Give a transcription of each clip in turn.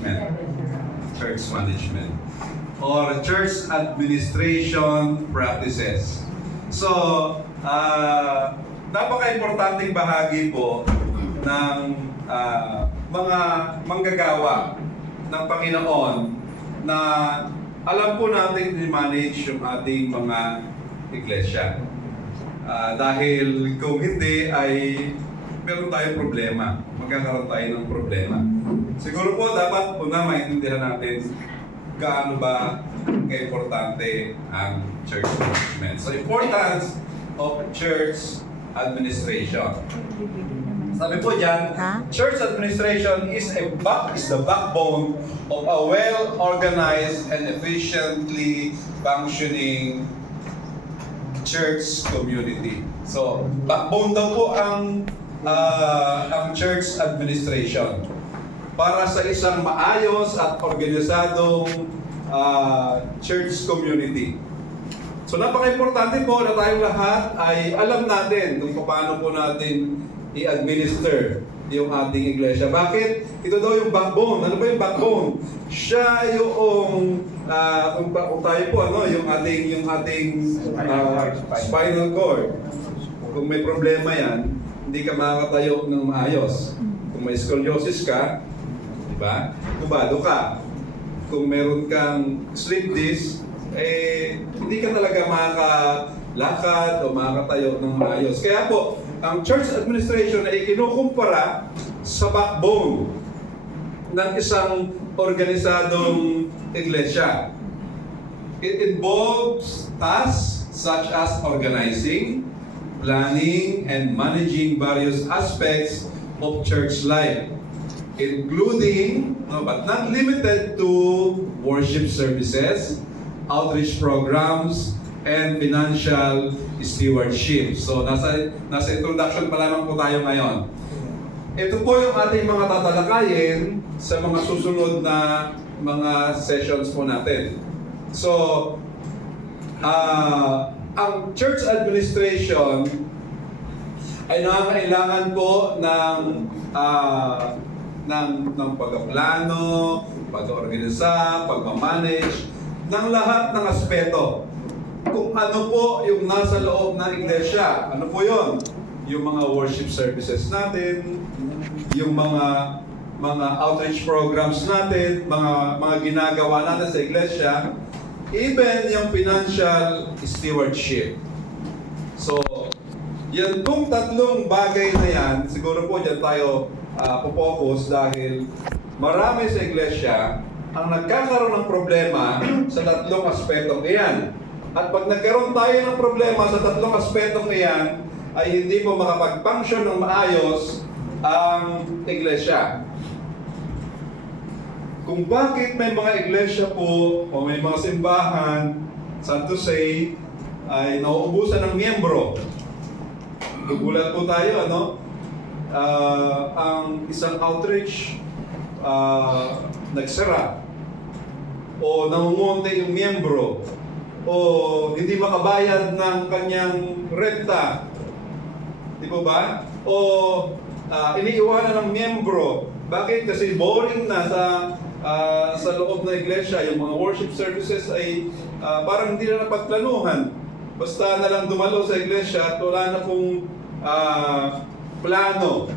management. Church management. Or church administration practices. So, napaka-importanting bahagi po ng mga manggagawa ng Panginoon na alam po natin i-manage yung ating mga iglesia. Dahil kung hindi ay meron tayong problema. Magkakaroon tayo ng problema. Siguro po dapat una maintindihan natin gaano ba ka-importante ang church management. So, importance of church administration. Sabi po dyan, church administration is the backbone of a well-organized and efficiently functioning church community. So, backbone daw po ang church administration para sa isang maayos at organisadong church community. So napaka-importante po na tayong lahat ay alam natin kung paano po natin i-administer yung ating iglesia. Bakit? Ito daw yung backbone. Ano ba yung backbone? Siya yung kung tayo po yung ating spinal cord. Kung may problema yan, hindi ka makakatayo ng maayos. Kung may scoliosis ka, di ba? Kubado ka. Kung meron kang slip disc, hindi ka talaga makakalakad o makakatayo ng maayos. Kaya po, ang church administration ay kinukumpara sa backbone ng isang organisadong iglesia. It involves tasks such as organizing, planning, and managing various aspects of church life, including, but not limited to, worship services, outreach programs, and financial stewardship. So, nasa introduction pa lamang po tayo ngayon. Ito po yung ating mga tatalakayin sa mga susunod na mga sessions po natin. So, ang church administration ay nangangailangan po ng pagpaplano, pag-organisa, pag-manage ng lahat ng aspeto. Kung ano po yung nasa loob ng iglesia, ano po yun? Yung mga worship services natin, yung mga outreach programs natin, mga ginagawa natin sa iglesia, even yung financial stewardship. So, yan pong tatlong bagay na yan, siguro po dyan tayo pupokus dahil marami sa iglesia ang nagkakaroon ng problema sa tatlong aspetong iyan. At pag nagkaroon tayo ng problema sa tatlong aspetong iyan, ay hindi po makapag-function ng maayos ang iglesia. Kung bakit may mga iglesia po o may mga simbahan, sad to say, ay nauubusan ng miyembro. Gugulat po tayo, ang isang outreach nagsara o nangungunti yung miyembro o hindi makabayad ng kanyang renta, di po ba? O iniiwanan ng miyembro. Bakit? Kasi boring na sa loob ng iglesia. Yung mga worship services ay parang hindi na napagplanuhan. Basta na lang dumalo sa iglesia at wala na pong plano.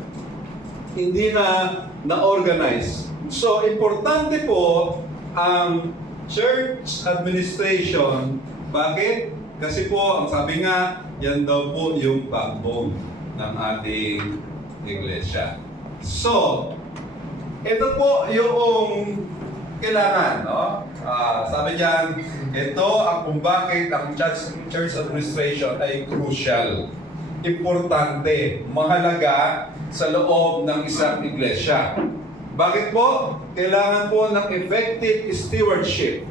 Hindi na organize. So, importante po ang church administration. Bakit? Kasi po, ang sabi nga, yan daw po yung backbone ng ating iglesia. So, ito po yung kailangan, sabi diyan, ito ang kung bakit ang church administration ay crucial, importante, mahalaga sa loob ng isang iglesia. Bakit po? Kailangan po ng effective stewardship.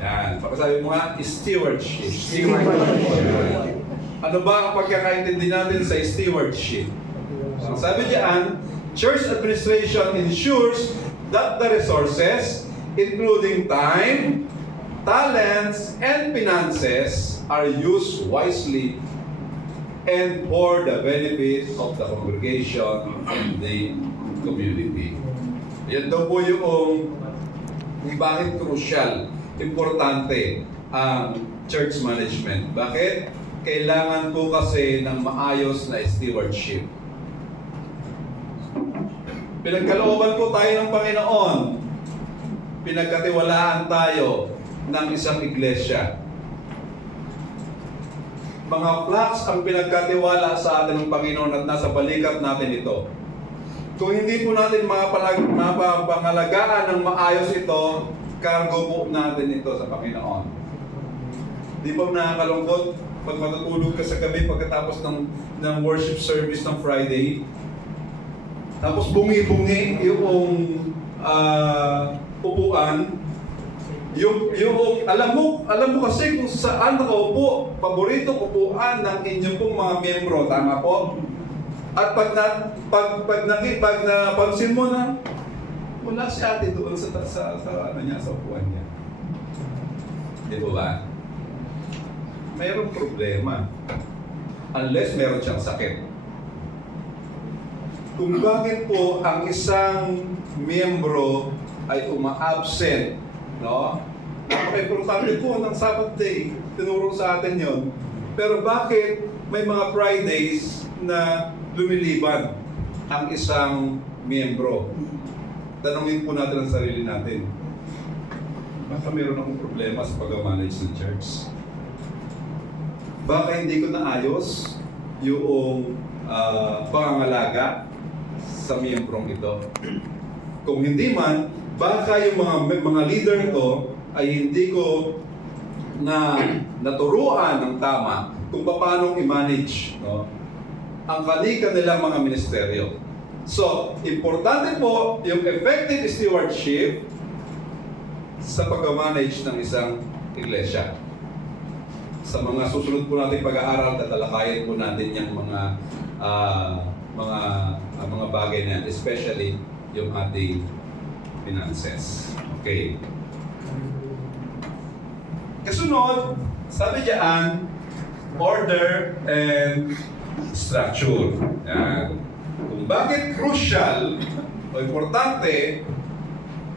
Yan, pagkasabi mo nga, stewardship. Ano ba ang pagkakaintindi natin sa stewardship? Sabi diyan, church administration ensures that the resources, including time, talents, and finances, are used wisely and for the benefit of the congregation and the community. Yan daw po yung kung bakit crucial, importante ang church management. Bakit? Kailangan po kasi ng maayos na stewardship. Pinagkalooban po tayo ng Panginoon. Pinagkatiwalaan tayo ng isang iglesia. Mga flocks ang pinagkatiwala sa atin ng Panginoon at nasa balikat natin ito. Kung hindi po natin mapapangalagaan ng maayos ito, cargo po natin ito sa Panginoon. Di ba nakakalungkot pag matutulog ka sa gabi pagkatapos ng worship service ng Friday, tapos bungi-bungi yung upuan, yung alam mo kasi kung saan nakaupo, paboritong upuan ng inyong pong mga miyembro, tama po? At pag napansin mo na wala si ate doon sa upuan niya. Di ba ba? Mayroong problema. Unless meron siyang sakit. Kung bakit po ang isang miyembro ay uma-absent, no? Napaka-importante po ng Sabbath day. Tinuro sa atin yon. Pero bakit may mga Fridays na lumiliban ang isang miyembro? Tanungin po natin ang sarili natin. Baka meron akong problema sa pag-manage ng church. Baka hindi ko naayos yung pangangalaga sa miyembrong ito. Kung hindi man, baka yung mga leader ko ay hindi ko naturuan ng tama kung paano i-manage, no, ang kanilang mga ministeryo. So, importante po yung effective stewardship sa pag-manage ng isang iglesia. Sa mga susunod po natin pag-aaral, tatalakayin po natin yung mga bagay na yan, especially yung ating finances. Okay. Kasunod, sabi diyan, order and structure. Yan. Kung bakit crucial o importante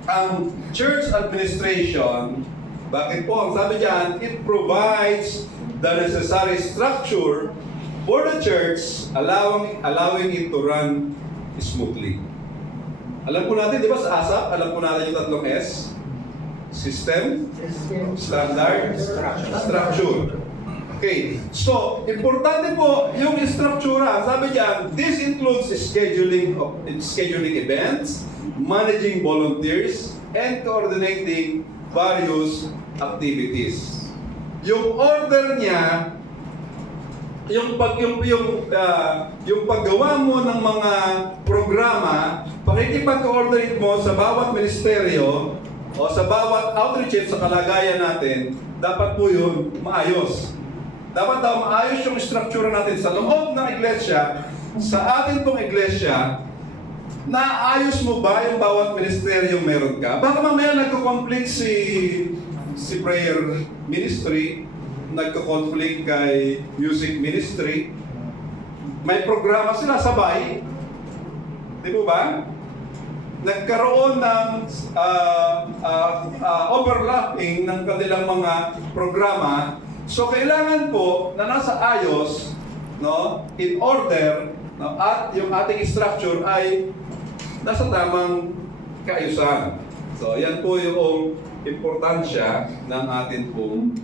ang church administration, bakit po? Ang sabi diyan, it provides the necessary structure for the church, allowing it to run smoothly. Alam po natin, di ba sa ASAP, alam po natin yung tatlong S? System, standard, structure. Okay, so, importante po yung struktura. Sabi diyan, this includes scheduling events, managing volunteers, and coordinating various activities. Yung order niya, yung paggawa mo ng mga programa, pakikipag-coordinate mo sa bawat ministeryo o sa bawat outreach sa kalagayan natin, dapat po yun maayos. Dapat daw maayos yung struktura natin sa loob ng iglesia, sa atin pong iglesia. Naayos mo ba yung bawat ministeryo meron ka? Baka mamaya nagko-conflict si prayer ministry, nagko-conflict kay music ministry. May programa sila sabay. Di po ba? Nagkaroon ng overlapping ng kanilang mga programa. So kailangan po na nasa ayos, no, in order, no, at yung ating structure ay nasa tamang kaayusan. So yan po yung importansya ng ating pong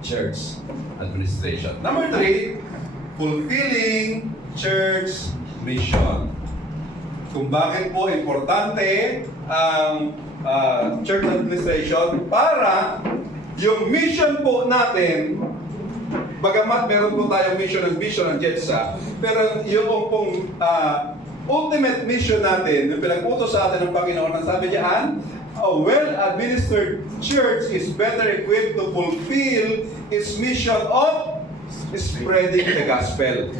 church administration. Number 3, fulfilling church mission. Kung bakit po importante ang church administration para yung mission po natin, bagamat meron po tayong mission and vision ng JETSA, pero yung pong ultimate mission natin, yung pinag-utos sa atin ng Panginoon, ang sabi diyan, a well-administered church is better equipped to fulfill its mission of spreading the gospel.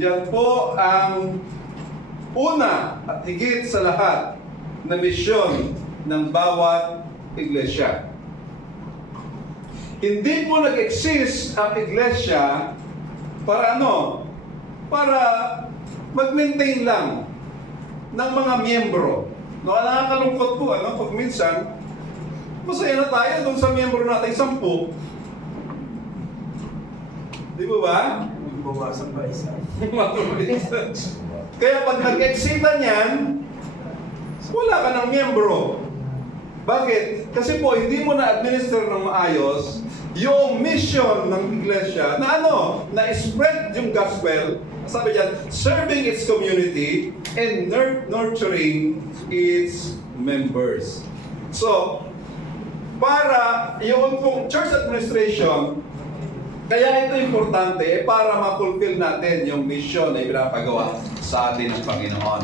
Yan po ang una at higit sa lahat na misyon ng bawat iglesia. Hindi po nag-exist ang iglesia para ano? Para mag-maintain lang ng mga miyembro. No, nakakalungkot po, ano? Pag minsan, masaya na tayo doon sa miyembro natin 10. Di ba ba? Bawasan ba isa? Kaya pag nag-exita niyan, wala ka ng miyembro. Bakit? Kasi po, hindi mo na-administer ng maayos yung mission ng iglesia na na-spread yung gospel. Sabi diyan, serving its community and nurturing its members. So, para yung pong church administration, kaya ito importante para ma-fulfill natin yung mission na ipinapagawa sa atin ng Panginoon.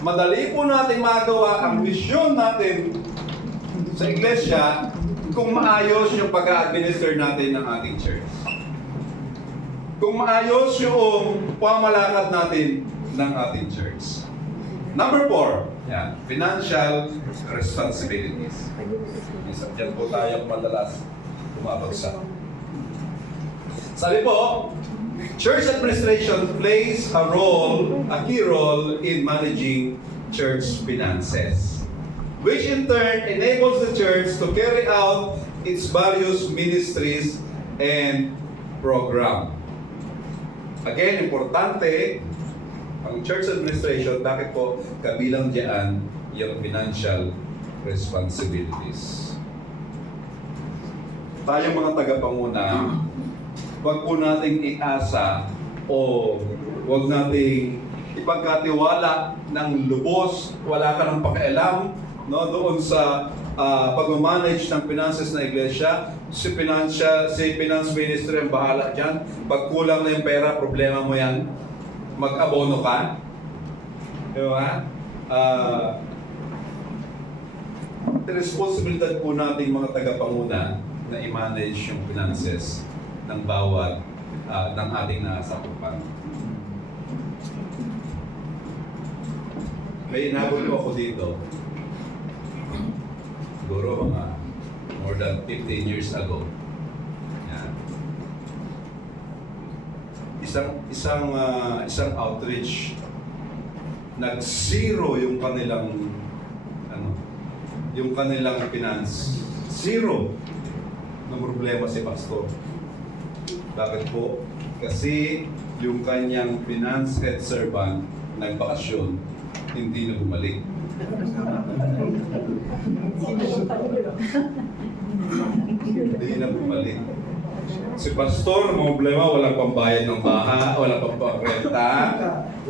Madali po natin magawa ang mission natin sa iglesia kung maayos yung pag-administer natin ng ating church. Kung maayos yung pamalakad natin ng ating church. Number 4, financial responsibilities. Diyan po tayo madalas bumabagsak. Sabi po, church administration plays a key role in managing church finances, which in turn enables the church to carry out its various ministries and program. Again, importante, ang church administration, bakit po kabilang diyan yung financial responsibilities. Tayong mga tagapanguna, huwag po nating iasa o huwag nating ipagkatiwala ng lubos, wala ka ng pakialam doon sa pag-manage ng finances ng iglesia. Si finance ministry ang bahala dyan. Pag kulang na yung pera, problema mo yan. Mag-abono ka. Di ba? Responsibilidad po nating mga tagapanguna na i-manage yung finances ng bawat ng ating nasakupan. May inabot ko ako dito. Siguro mga more than 15 years ago. Yan. Isang outreach, nag-zero yung kanilang yung kanilang finance. Zero ng problema si pastor. Bakit po? Kasi yung kanyang finance head servant nagbakasyon, hindi na bumalik. Hindi na bumalik. Si pastor, mga problema, walang pambayad ng baha, walang pamparenta,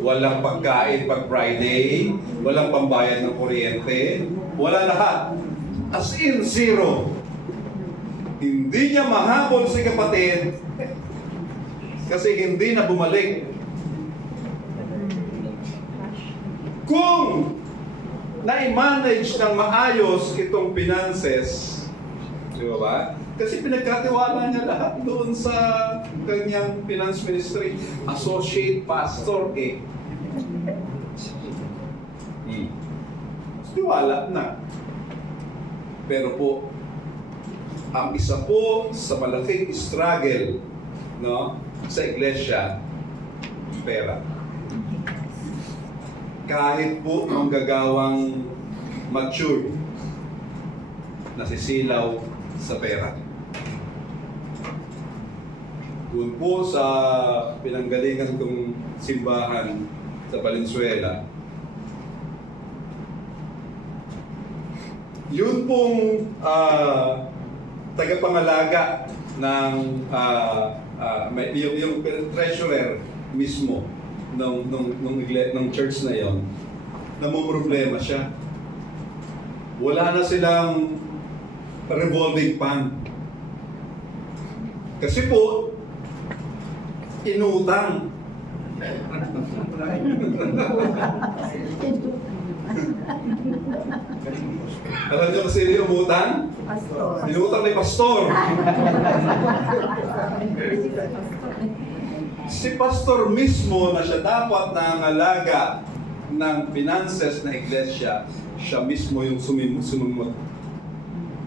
walang pagkain pag Friday, walang pambayad ng kuryente, wala lahat. As in, zero. Hindi niya mahabol si kapatid kasi hindi na bumalik. Kung na-manage ng maayos itong finances, di ba ba? Kasi pinagkatiwala niya lahat doon sa kanyang finance ministry. Associate pastor Tiwala na. Pero po, ang isa po sa malaking struggle sa iglesia, pera. Kahit po manggagawang mature, nasisilaw sa pera. Doon po sa pinanggalingan kong simbahan sa Valenzuela, yun pong tagapangalaga ng yung treasurer mismo ng church na yon, namumroblema siya. Wala na silang revolving fund. Kasi po, inutang. Alam niyo kasi yung umutang? Pastor. Inutang ni pastor. Si pastor mismo na siya dapat nangalaga ng finances na iglesia, siya mismo yung sumumot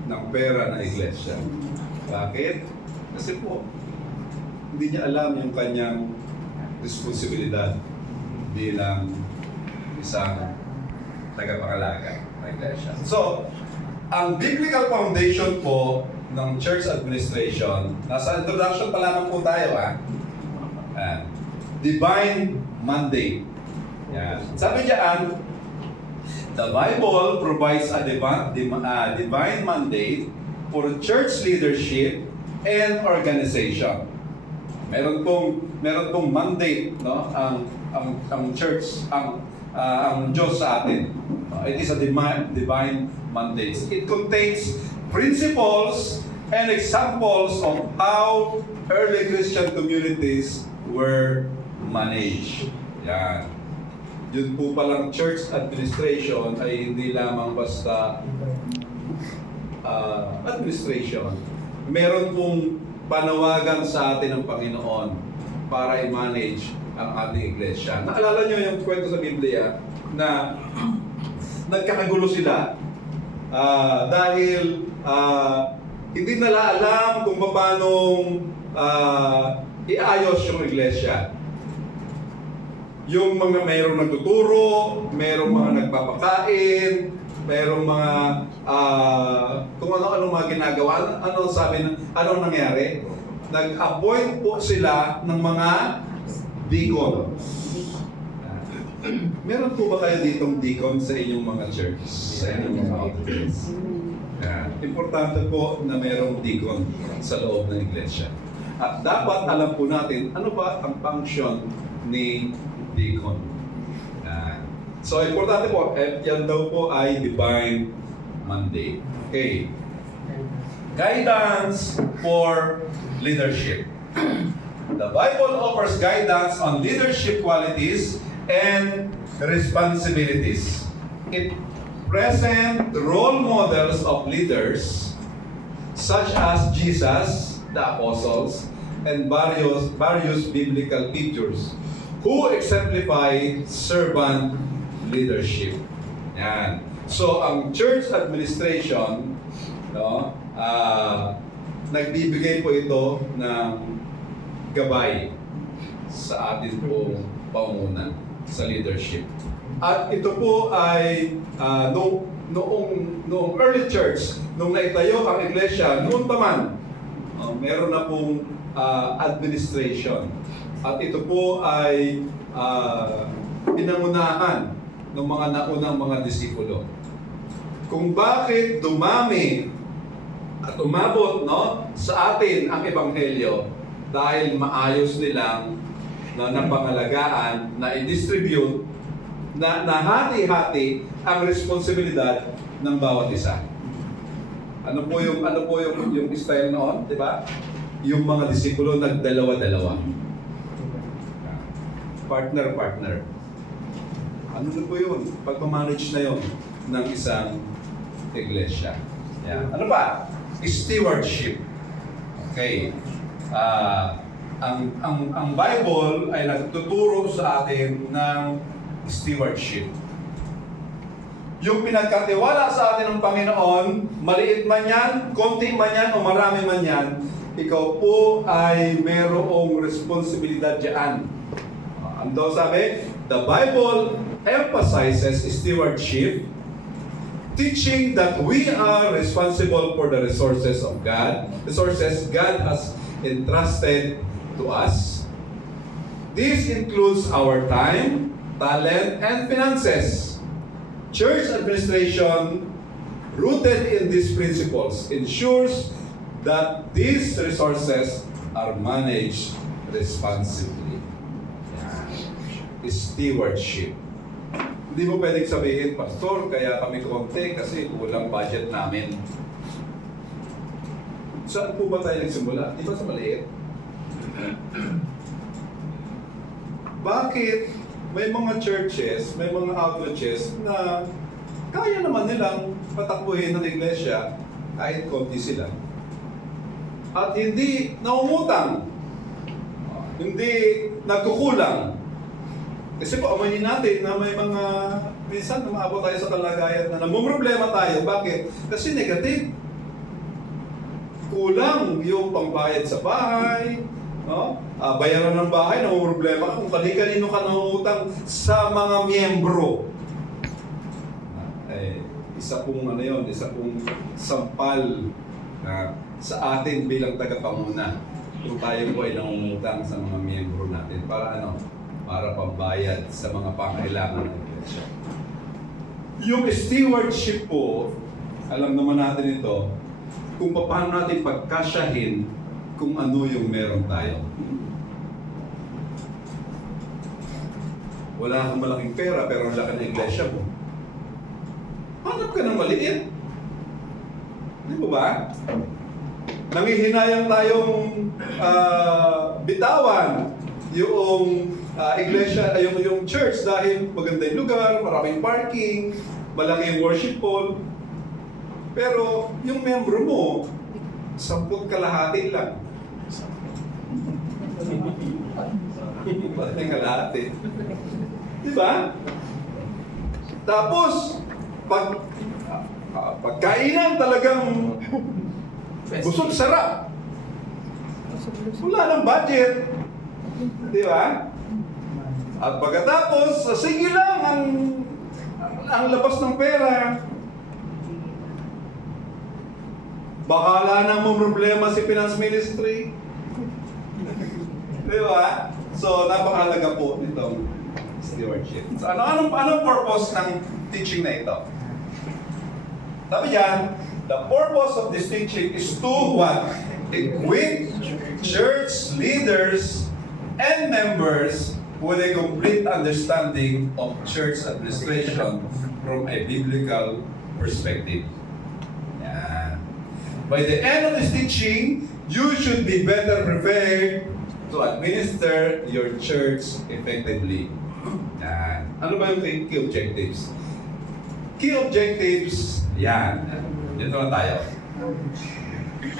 ng pera na iglesia. Bakit? Kasi po, hindi niya alam yung kanyang responsibilidad bilang isang tagapangalaga ng iglesia. So, ang biblical foundation po ng church administration, nasa introduction pa lamang po tayo divine mandate. Yan. Sabi diyan, the Bible provides a divine mandate for church leadership and organization. Meron pong mandate, no, ang church, ang Diyos sa atin. It is a divine mandate. It contains principles and examples of how early Christian communities were managed. Yan. Yun po palang church administration ay hindi lamang basta administration. Meron pong panawagan sa atin ng Panginoon para i-manage ang ating iglesia. Naalala nyo yung kwento sa Biblia na nagkakagulo sila dahil hindi nila alam kung paano iayos yung iglesia. Yung mga mayroong nagtuturo, mayroong mga nagpapakain, mayroong mga kung ano-ano mga ginagawa. Ano nangyari? Nag-appoint po sila ng mga deacon. Meron po ba kayo ditong deacon sa inyong mga church? Sa inyong mga outlets? Importante po na mayroong deacon sa loob ng iglesia. At dapat alam po natin ano ba ang function ni deacon. So, importante po, yan daw po ay divine mandate. Okay. Guidance for leadership. The Bible offers guidance on leadership qualities and responsibilities. It presents role models of leaders such as Jesus, the apostles, and various biblical figures who exemplify servant leadership. Yan. So, ang church administration, no, nagbibigay po ito ng gabay sa atin pong pangunguna sa leadership. At ito po ay noong early church, nung naitayo ang iglesia, noon pa man, meron na pong administration. At ito po ay pinangunahan ng mga naunang mga disipulo. Kung bakit dumami at umabot, no, sa atin ang ebanghelyo dahil maayos nilang napangalagaan, na i-distribute, na hati-hati ang responsibilidad ng bawat isa. Ano po yung style noon, di ba? Yung mga disipulo nagdalawa-dalawa. Partner. Ano na po yun? Pagmamanage na yun ng isang iglesia. Yeah. Ano pa? Stewardship. Okay. Ang Bible ay nagtuturo sa atin ng stewardship. Yung pinagkatiwala sa atin ng Panginoon, maliit man yan, konti man yan, o marami man yan, ikaw po ay merong responsibilidad dyan. Ano daw sabi? The Bible emphasizes stewardship, teaching that we are responsible for the resources of God, resources God has entrusted to us. This includes our time, talent, and finances. Church administration, rooted in these principles, ensures that these resources are managed responsibly. Stewardship. Hindi mo pwedeng sabihin, Pastor, kaya kami konti kasi kulang budget namin. Saan po ba tayo nagsimula? Di ba sa maliit? Bakit may mga churches, may mga outlets na kaya naman nilang patakbuhin ng iglesia kahit konti sila? At hindi naumutang, hindi nagkukulang. Kasi po, amanin natin na may mga, minsan umaabot tayo sa kalagayan na namumroblema tayo. Bakit? Kasi negative. Kulang yung pambayad sa bahay, no? Bayaran ng bahay, namumroblema ka kung kani-kanino ka nangungutang sa mga miyembro isa pong sampal sa atin bilang tagapanguna kung tayo po ay nangungutang sa mga miyembro natin para pambayad sa mga pangailangan ng iglesia. Yung stewardship po, alam naman natin ito, kung paano natin pagkasyahin kung ano yung meron tayo. Wala kang malaking pera pero ang laki ng iglesia mo. Hanap ka ng maliit. Di ba? Nangihinayang tayong bitawan yung iglesia, yung church dahil maganda yung lugar, maraming parking, malaki yung worship hall. Pero yung membro mo, 10 kalahati lang. Bakit yung kalahati? Diba? Tapos, pagkainan talagang busog sarap. Wala ng budget. Diba? At pagkatapos, sige lang ang labas ng pera. Bahala na mong problema si Finance Ministry. Diba? So, napakahalaga po nitong stewardship. So, anong purpose ng teaching na ito? Sabi dyan, the purpose of this teaching is to what? Equip church leaders and members with a complete understanding of church administration from a biblical perspective. Yan. By the end of this teaching, you should be better prepared to administer your church effectively. Yan. Ano ba yung key objectives? Key objectives, yan. Dito na tayo.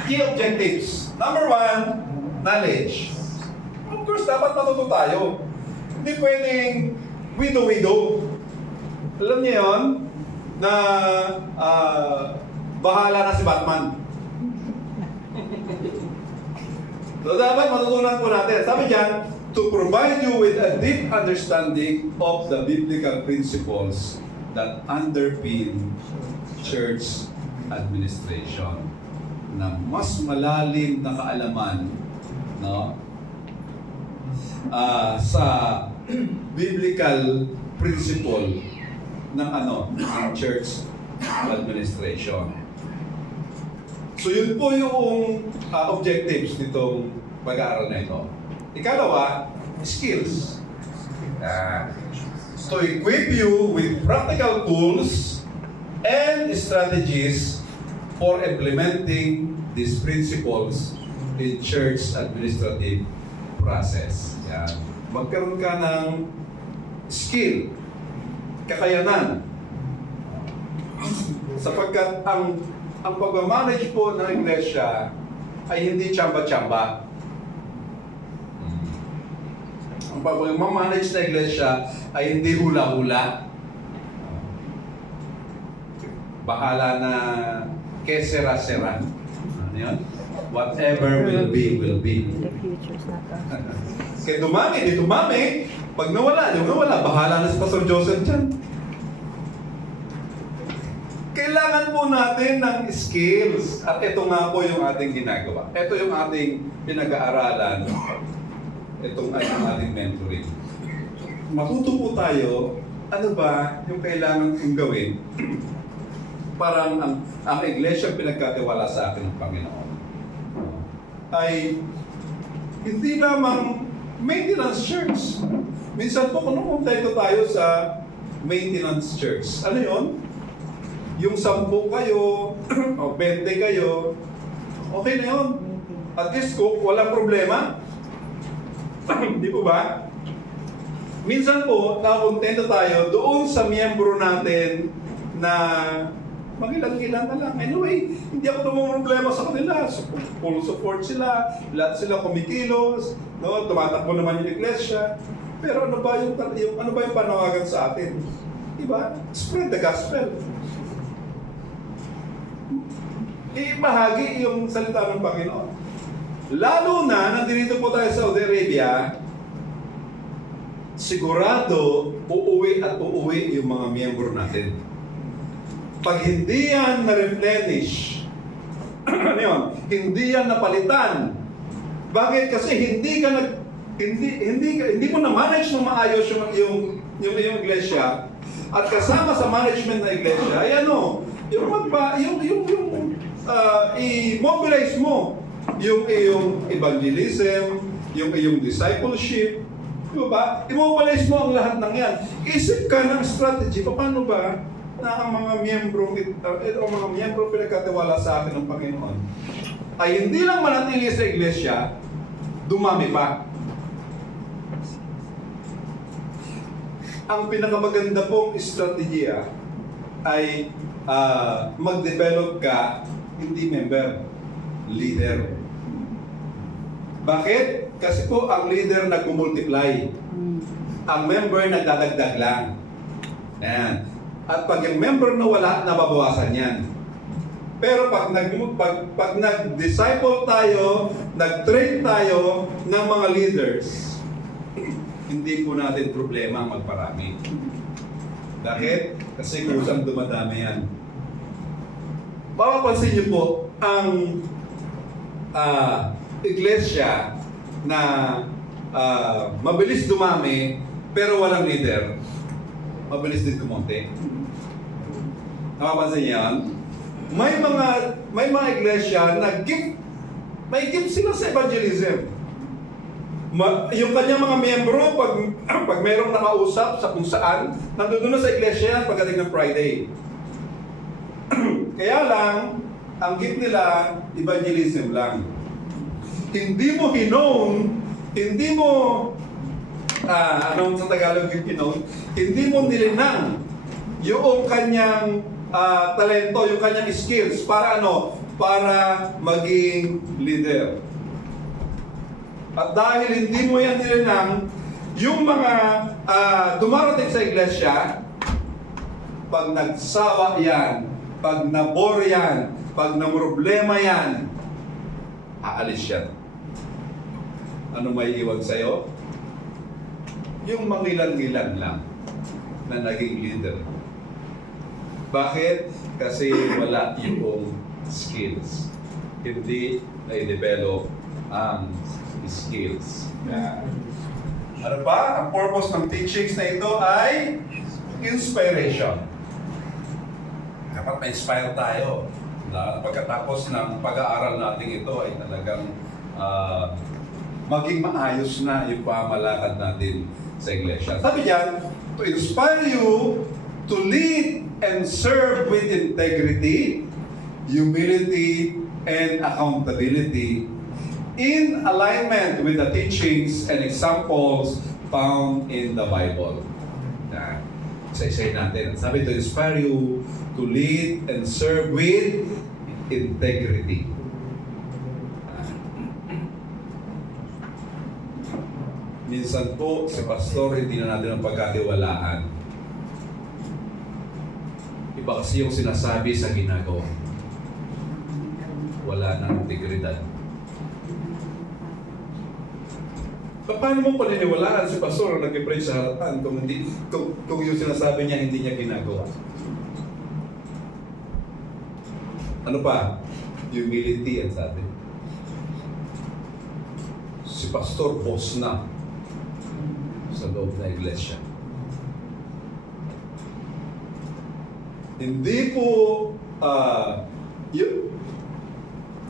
Key objectives. Number 1, knowledge. Of course, dapat matuto tayo. Hindi pwedeng widow-widow. Alam niyo yun? Na bahala na si Batman. So, dapat matutunan po natin. Sabi dyan, to provide you with a deep understanding of the biblical principles that underpin church administration. Na mas malalim na kaalaman, no? Sa biblical principle ng ng church administration. So yun po yung objectives nitong pag-aaral na ito. Ikalawa, skills. To equip you with practical tools and strategies for implementing these principles in church administrative process. Yan. Magkaroon ka ng skill, kakayanan. Sapagkat ang pag-manage po ng iglesia ay hindi tsamba-tsamba. Ang pag-manage ng iglesia ay hindi hula-hula. Bahala na kesera-sera. Ano yun? Whatever will be, will be. The future's not us. Kaya dumami, di dumami. Pag nawala, yung nawala, bahala na si Pastor Joseph dyan. Kailangan po natin ng skills. At ito nga po yung ating ginagawa. Ito yung ating pinag-aaralan. Itong ay ang ating mentoring. Matuto po tayo, ano ba yung kailangan kong gawin parang ang iglesia pinagkatiwala sa akin ng Panginoon ay hindi lamang maintenance church. Minsan po, kung kumpleto tayo sa maintenance church, ano yun? Yung 10 kayo, o 20 kayo, okay na yun. At least kung walang problema, di po ba? Minsan po, nakontento tayo doon sa miyembro natin na magilang-gilang na lang. Anyway, hindi ako problema sa kanila. Full support sila. Lahat sila kumikilos. No? Tumatakbo naman yung iglesia. Pero ano ba yung panawagan sa atin? Diba? Spread the gospel. Ibahagi yung salita ng Panginoon. Lalo na, nandito po tayo sa Saudi Arabia, sigurado uuwi at uuwi yung mga miyembro natin. pag hindi yan na-replenish, ano yun? Hindi yan napalitan. Bakit? Kasi hindi mo na-manage ng maayos yung iglesia, at kasama sa management na iglesia ay i-mobilize mo yung iyong evangelism, yung iyong discipleship, di ba? I-mobilize mo ang lahat ng yan. Isip ka ng strategy, paano ba na ang mga miyembro pinagkatiwala sa akin ng Panginoon ay hindi lang manatili sa iglesia, dumami pa. Ang pinakamaganda pong estrategiya ay mag-develop ka, hindi member, leader. Bakit? Kasi po ang leader nag-multiply. Ang member nagdadagdag lang. Ayan. At pag yung member na wala, nababawasan yan. Pero pag nag-disciple tayo, nag-train tayo ng mga leaders, hindi po natin problema ang magparami. Bakit? Kasi kusang dumadami yan. Mapapansin niyo po, ang iglesia na mabilis dumami pero walang leader, mabilis din kumonte. Napapansin niyo yan? May mga iglesia na may gift sila sa evangelism. Yung kanyang mga miyembro, pag mayroong nakausap sa kung saan, nandun na sa iglesia yan pagdating ng Friday. Kaya lang, ang gift nila, evangelism lang. Hindi mo hinone, hindi mo, anong sa Tagalog yung hinone, hindi mo nilinang yung kanyang talento, yung kanyang skills, para para maging leader. At dahil hindi mo yan nilinang, yung mga dumarating sa iglesia, pag nagsawa yan, pag nabore yan, pag namroblema yan, aalis yan. Ano may iwan sa'yo? Yung mangilan-ngilan lang na naging leader. Bakit? Kasi wala yung skills. Hindi na-develop ang skills. Ano ba? Ang purpose ng teachings na ito ay inspiration. Dapat ma-inspire tayo. Pagkatapos ng pag-aaral natin ito ay talagang maging maayos na yung pamalakad natin sa iglesia. Sabi diyan, to inspire you to lead and serve with integrity, humility, and accountability in alignment with the teachings and examples found in the Bible. Isa-isay natin. Sabi, to inspire you to lead and serve with integrity. Minsan po, si pastor, hindi na natin ang pagkatiwalaan. Iba kasi yung sinasabi sa ginagawa. Wala nang integridad. Paano mo paniniwalaan si pastor na nag-preach sa harapan kung yung sinasabi niya hindi niya ginagawa? Ano pa? Humility ang sabi. Si pastor boss na sa loob na iglesia. Hindi po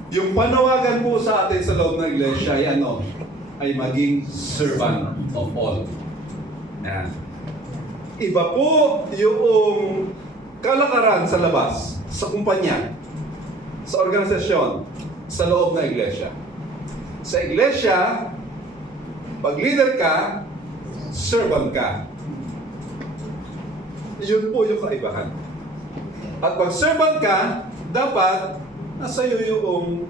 yung panawagan po sa atin sa loob ng iglesia ay ay maging servant of all. Iba po yung kalakaran sa labas, sa kumpanya, sa organisasyon, sa loob ng iglesia. Sa iglesia, pag leader ka, servant ka. Yun po yung kaibahan. At pag servant ka, dapat nasa iyo yung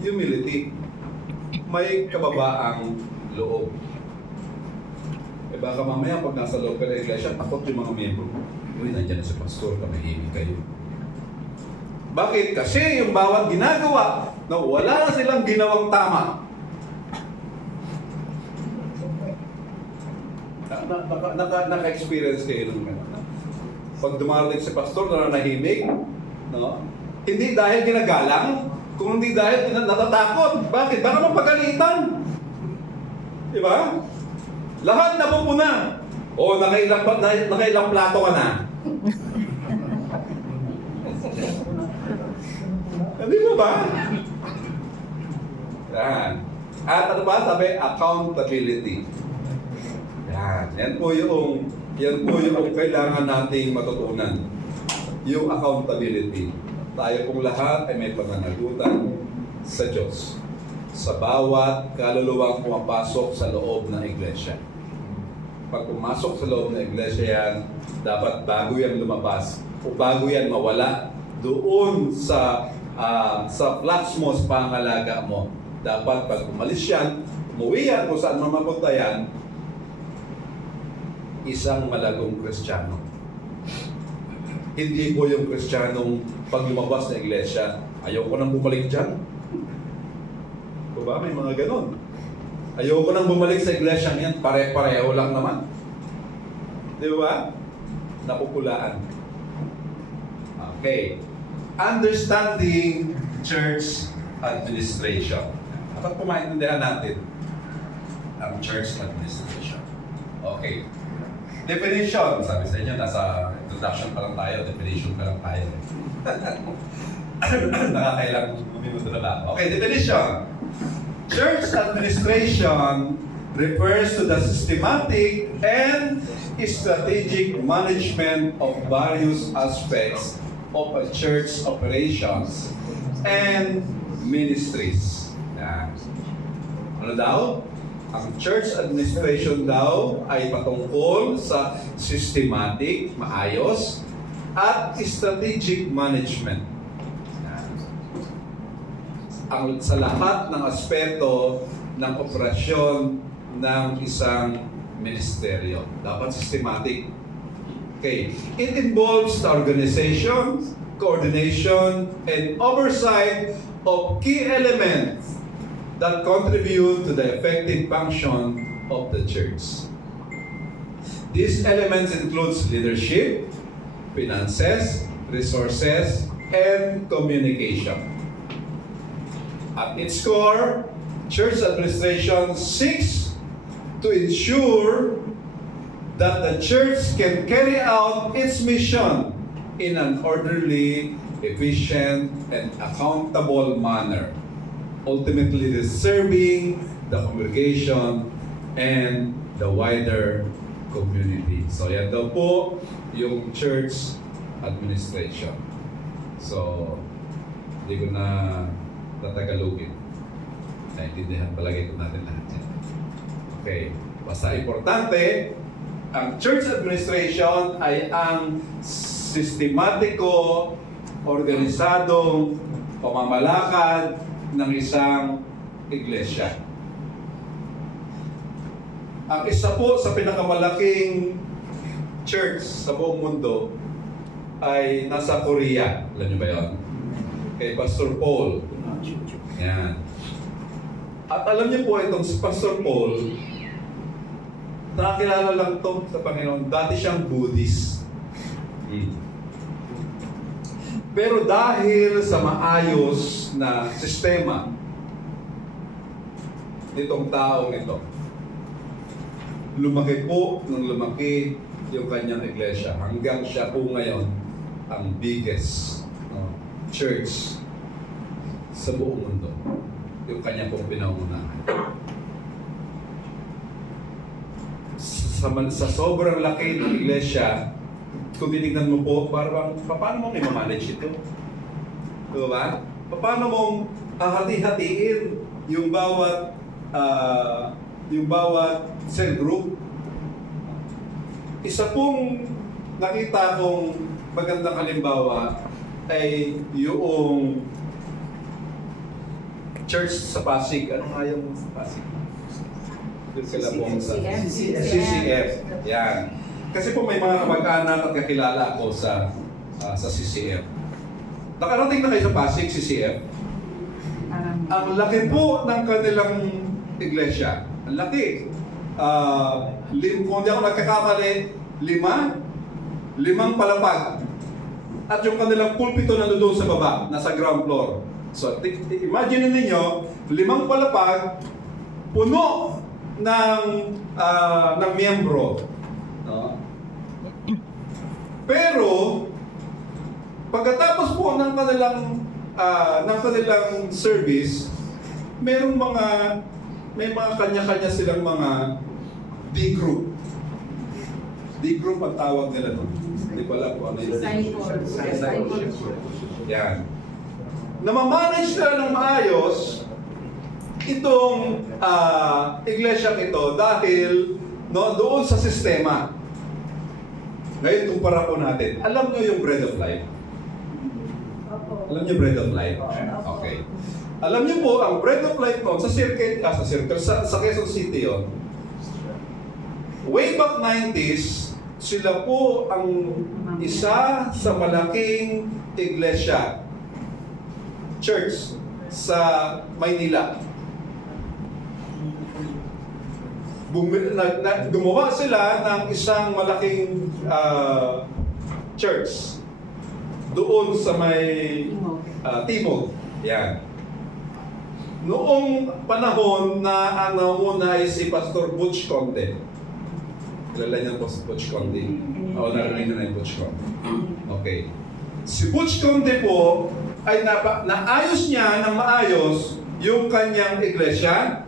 humility. May kababaang loob. Baka mamaya pag nasa loob ka ng iglesia, takot yung mga miyembro mo. Uy, nandiyan na si pastor, kamahimik kayo. Bakit? Kasi yung bawat ginagawa na wala na silang ginawang tama. Naka-experience kayo ng gano'n. Pag dumarating si pastor na nanahimik, no? Hindi dahil ginagalang, kung hindi dahil natatakot. Bakit? Baka mapagalitan. Di ba? Lahat napupuna. O, nakailang plato ka na. Hindi mo ba? Yan. At ano ba? Sabi, accountability. Yan po yung kailangan nating matutunan. Yung accountability. Tayo pong lahat ay may pananagutan sa Diyos. Sa bawat kaluluwang pumapasok sa loob ng iglesia. Pag pumasok sa loob ng iglesia yan, dapat bago yan lumabas o bago yan mawala doon sa flats mo, sa pangalaga mo. Dapat pag umalis yan, umuwi yan kung saan mamapunta yan, isang malagong Kristiyano. Hindi po yung Kristiyanong pag lumabas na iglesia, ayoko nang bumalik dyan. Diba? May mga ganon. Ayoko nang bumalik sa iglesia yan, pare-pareho lang naman. Di ba? Napupulaan. Okay. Understanding church administration. Dapat po maintindihan natin ang church administration. Okay. Definition. Sabi sa inyo, nasa introduction pa lang tayo, definition pa lang tayo. Nakakailang minuto na lang. Okay, definition. Church administration refers to the systematic and strategic management of various aspects of a church operations and ministries. Yan. Ano daw? Ang church administration daw ay patungkol sa systematic, maayos, at strategic management. Ang sa lahat ng aspeto ng operasyon ng isang ministeryo. Dapat systematic. Okay. It involves the organization, coordination, and oversight of key elements that contribute to the effective function of the church. These elements includes leadership, finances, resources, and communication. At its core, church administration seeks to ensure that the church can carry out its mission in an orderly, efficient, and accountable manner, ultimately serving the congregation and the wider community. So yan daw po yung church administration. So, hindi ko na tatagalogin. Naintindihan palagi ito natin lahat yan. Okay. Basta importante, ang church administration ay ang sistematiko, organisadong pamamalakad ng isang iglesia. Ang isa po sa pinakamalaking church sa buong mundo ay nasa Korea. Alam niyo ba yun? Kay Pastor Paul. Yan. At alam niyo po itong si Pastor Paul, nakakilala lang to sa Panginoon. Dati siyang Buddhist. Pero dahil sa maayos na sistema nitong taong ito, lumaki po ng lumaki yung kanyang iglesia hanggang siya po ngayon ang biggest church sa buong mundo. Yung kanya pong pinangunahan. Sa sobrang laki ng iglesia, kung tinignan mo po, parang, paano mong i-manage ito? Diba? Paano mong hahati-hatiin yung bawat cell group? Isa pong nakita kong magandang halimbawa ay yung church sa Pasig. Ano nga yung sa Pasig? Doon sila po sa CCF. Yan. Kasi po may mga kamag-anak at kakilala ako sa CCF. Nakarating na kayo sa Pasig, CCF? Ang laki po ng kanilang iglesia. Ang laki. Kung di ako nagkakamali, 5 palapag. At yung kanilang pulpito nandoon sa baba, nasa ground floor. So, imagine ninyo, 5 palapag, puno ng miyembro. No? Pero, pagkatapos po ng kanilang service, may mga kanya-kanya silang mga D-group. D-group ang tawag nila doon. Hindi ko alam kung ano yun. Discipleship. Yan. Namamanage nila ng maayos itong iglesia ito dahil doon sa sistema. Ngayon, kumpara po natin. Alam nyo yung Bread of Life? Alam nyo Bread of Life? Okay. Alam nyo po, ang Bread of Life noon, sa Quezon City yun, way back 90s, sila po ang isa sa malaking iglesia, church, sa Maynila. Gumawa sila ng isang malaking church doon sa may Timog. Yan. Noong panahon na ang nauna ay si Pastor Butch Conde. Kilala niyo po si Butch Conde? Oo, narinig na yung Butch Conde. Okay. Si Butch Conde po ay naayos niya ng maayos yung kanyang iglesia,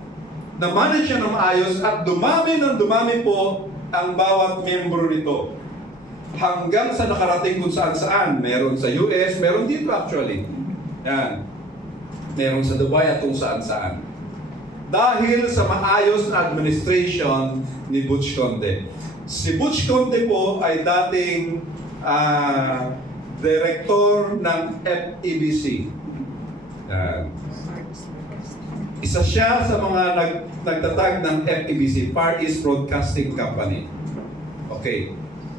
na-manage niya ng maayos at dumami po ang bawat miyembro nito. Hanggang sa nakarating kung saan-saan. Meron sa US, meron dito actually. Yan. Meron sa Dubai at kung saan-saan. Dahil sa maayos na administration ni Butch Conde. Si Butch Conde po ay dating director ng FEBC. Yan. Isa siya sa mga nagtatag ng FEBC, Far East Broadcasting Company. Okay.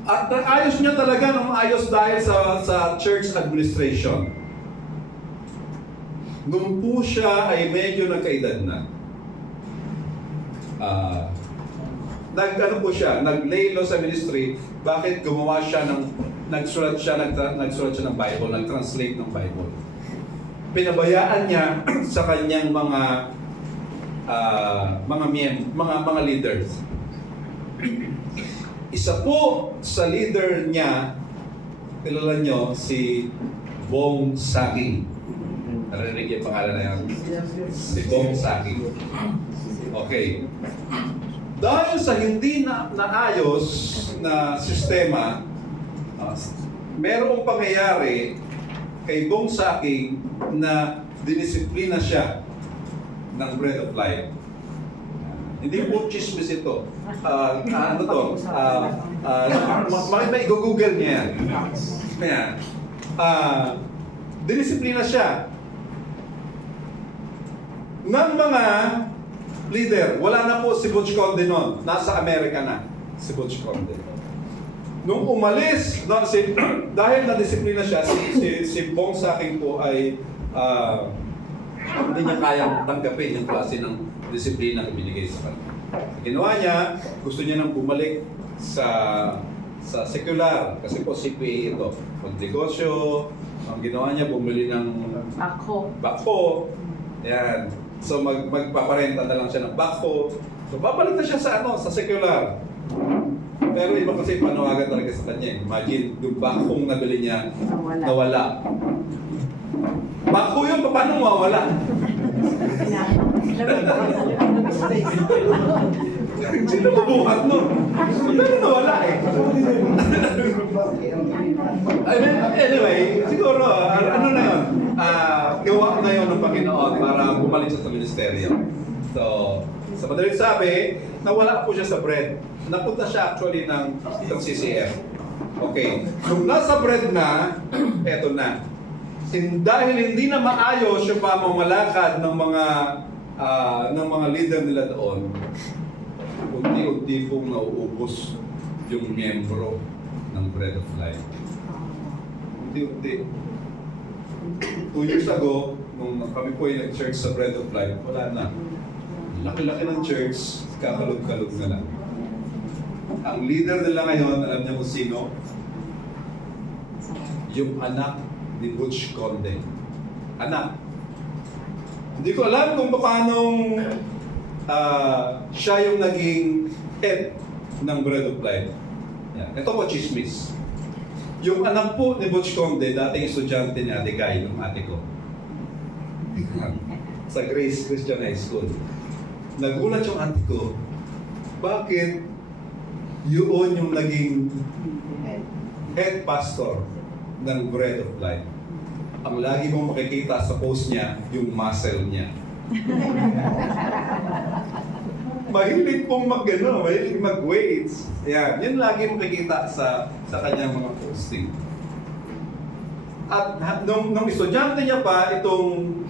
At ayos niya talaga ng maayos dahil sa church administration. Nung po siya ay medyo nagkaedad na, naglaylo sa ministry, bakit gumawa siya nagsulat siya ng Bible, nag-translate ng Bible. Pinabayaan niya sa kanyang mga leaders. Isa po sa leader niya, kilala nyo, si Bong Sagi. Narinig yung pangalan na yan? Si Bong Sagi. Okay. Dahil sa hindi naayos na sistema, merong pangyayari kay Bong Sagi na dinisiplina siya ng Bread of Life. Hindi po chismis ito. May google niya yan. Kaya, dinisiplina siya ng mga leader. Wala na po si Butch Conde noon. Nasa Amerika na si Butch Conde. Nung umalis, dahil na-disiplina siya, si Bong Sagi po ay hindi niya kayang tanggapin yung klase ng disiplina na binigay sa kanya. Ginawa niya, gusto niya nang bumalik sa secular, kasi po CPA ito. Magnegosyo, ang ginawa niya, bumili ng bako. Yan. So magpaparenta na lang siya ng bako. So babalik na siya sa secular. Pero iba kasi panawagan talaga sa kanya. Imagine, yung bakong nabili niya, nawala. Bako yun, paano mawawala? Sino bubuhat nun? Pero nawala eh. Anyway, siguro, ano na yun? Gawa na yun ng Panginoon para bumalik siya sa ministeryo. So, sa madaling sabi, nawala po siya sa bread. Napunta siya actually ng CCM. Okay. Nung nasa bread na, eto na. Dahil hindi na maayos yung pamamalakad ng mga leader nila doon, unti-unti pong nauubos yung miyembro ng Bread of Life. Unti-unti. 2 years ago, nung kami po ay nag-church sa Bread of Life, wala na. Laki-laki ng church, kakalog-kalog na lang. Ang leader nila ngayon, alam niyo kung sino? yung anak ni Butch Conde. Anak. Hindi ko alam kung paano siya yung naging head ng Bread of Life. Yan. Ito po, chismis. Yung anak po ni Butch Conde, dating estudyante ni Ate Guy, ng ate ko. Sa Grace Christian High School. Nagulat yung ate ko, bakit yun yung naging head pastor ng Bread of Life? Ang lagi mong makikita sa post niya, yung muscle niya. Mahilig pong mahilig mag-weights. Yan, yun lagi mong makikita sa kanyang mga posting. At nung estudyante niya pa, itong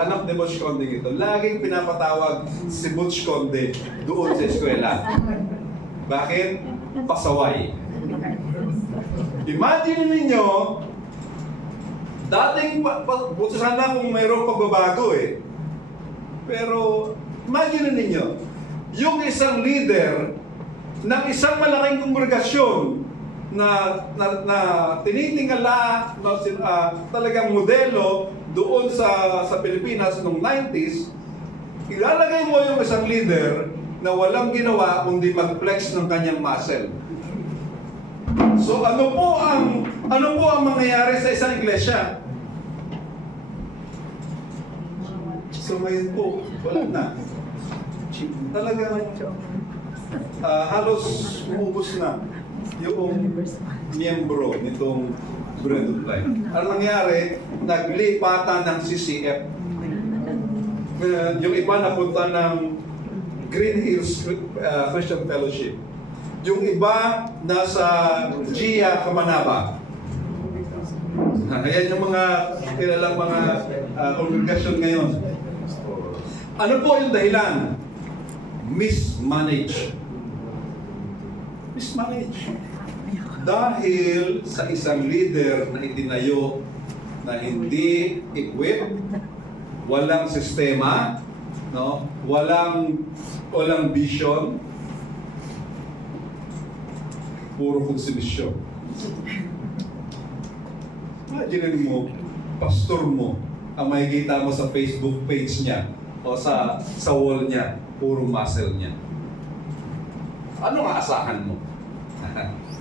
anak ni Butch Conde ito, laging pinapatawag si Butch Conde doon sa eskwela. Bakit? Pasaway. Imagine ninyo, dating, buti sana kung mayroong pagbabago eh. Pero, imagine ninyo, yung isang leader ng isang malaking kongregasyon na tinitingala talagang modelo doon sa Pilipinas noong 90s, ilalagay mo yung isang leader na walang ginawa kundi mag-flex ng kanyang muscle. So ano po ang mangyayari sa isang iglesia? So ngayon po, wala na. Talagang halos umubos na yung miyembro nitong Bread of Life. Ano nangyari? Naglipatan ng CCF. Yung iba napunta ng Green Hills Christian Fellowship. Yung iba nasa Gia Kamanaba. Ayan yung mga kilalang mga kongregasyon ngayon. Ano po yung dahilan? Mismanage. Dahil sa isang leader na itinayo na hindi equipped, walang sistema, no? Walang vision, puro konsumisyon. Imagine mo, pastor mo, ang makikita mo sa Facebook page niya o sa wall niya, puro muscle niya. Ano ang asahan mo?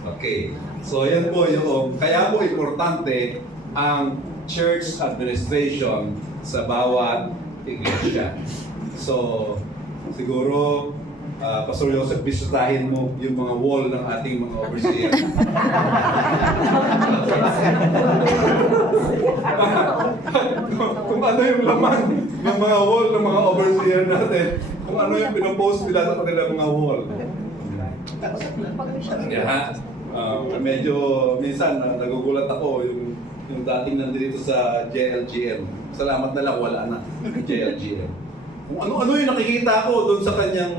Okay. So, yan po yung, kaya po importante ang church administration sa bawat iglesia. So, siguro, Pastor Joseph, bisitahin mo yung mga wall ng ating mga overseer. Kung ano yung laman ng mga wall ng mga overseer natin, kung ano yung pinopost nila sa kanilang mga wall. Yeah, medyo minsan nagugulat ako yung dating nandito sa JLGM. Salamat na lang, wala na JLGM. Kung ano yung nakikita ko doon sa kanyang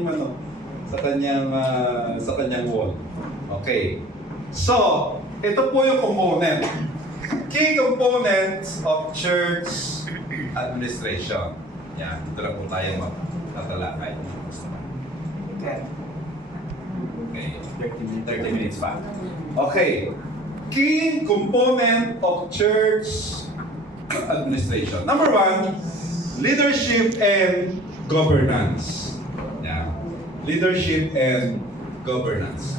sa kanyang wall. Okay. So, ito po yung component. Key components of church administration. Yan, ito lang po tayo magtatalakay. Okay, 30 minutes pa. Okay. Key component of church administration. Number 1, leadership and governance. Yeah. Leadership and governance.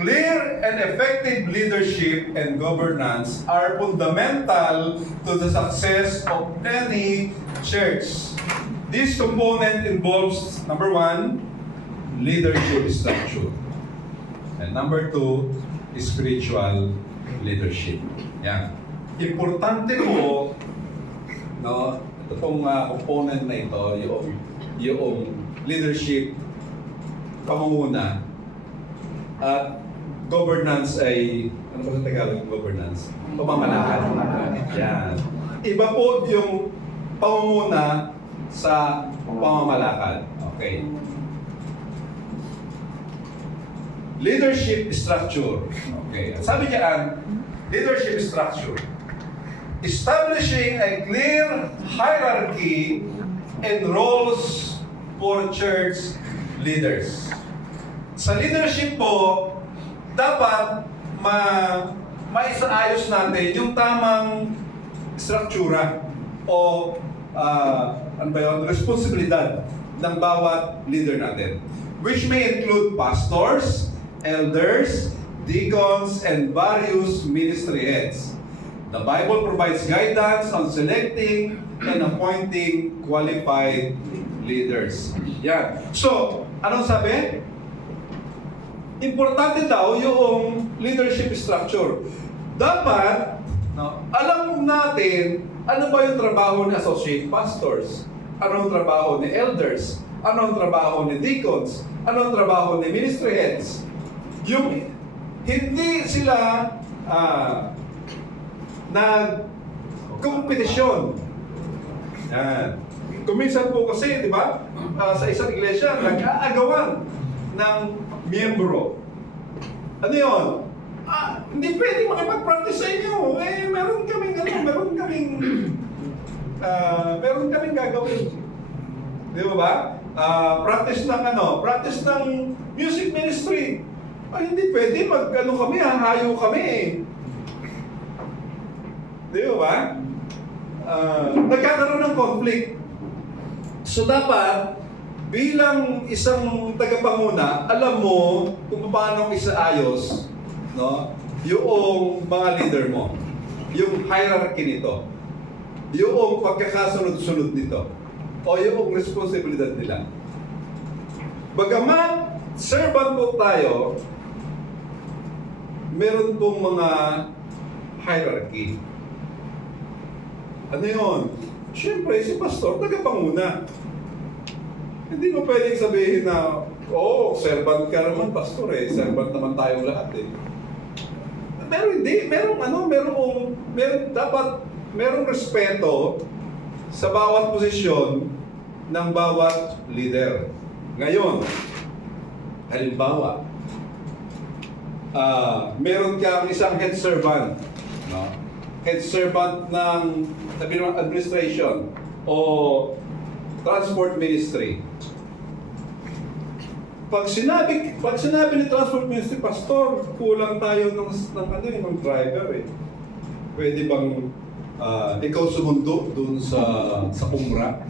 Clear and effective leadership and governance are fundamental to the success of any church. This component involves, number 1, leadership structure. And number 2, spiritual leadership. Yan. Importante po, no, ito pong component na ito, yung leadership, pamumuno, at governance ay, ano ba sa Tagalog yung governance? Pamamalakad. Yan. Iba po yung pamumuno sa pamamalakad. Okay. Leadership structure. Okay. Sabi niyan, leadership structure. Establishing a clear hierarchy and roles for church leaders. Sa leadership po, dapat maisaayos natin yung tamang struktura o ano ba yun, responsibilidad ng bawat leader natin, which may include pastors, elders, deacons, and various ministry heads. The Bible provides guidance on selecting and appointing qualified leaders. Yan. So, anong sabi? Importante daw yung leadership structure. Dapat, no, alam natin ano ba yung trabaho ni associate pastors, anong trabaho ni elders, anong trabaho ni deacons, anong trabaho ni ministry heads. Yung hindi sila nag-kompetisyon. Yan. Kuminsan po kasi, di ba, sa isang iglesia, nag-aagawan ng miyembro. Ano yun? Hindi pwede makipag-practice sa inyo. Meron kaming gagawin. Di ba? Practice ng music ministry. Hindi pwede hahayo kami. Di ba? Nagkakaroon ng conflict. So dapat, bilang isang tagapanguna, alam mo kung paano isaayos, no, yung mga leader mo, yung hierarchy nito, yung pagkakasunod-sunod nito, o yung responsibilidad nila. Bagamat servant po tayo, meron pong mga hierarchy. Ano yun? Siyempre, si pastor, tagapanguna. Hindi mo pwedeng sabihin na, servant ka naman, pastor servant naman tayong lahat Pero hindi, merong respeto sa bawat posisyon ng bawat leader. Ngayon, halimbawa, meron kang isang head servant, no? Head servant ng administration o transport ministry. Pag sinabi ni transport ministry, pastor, kulang tayo ng driver Pwede bang ikaw sumundo dun sa umra?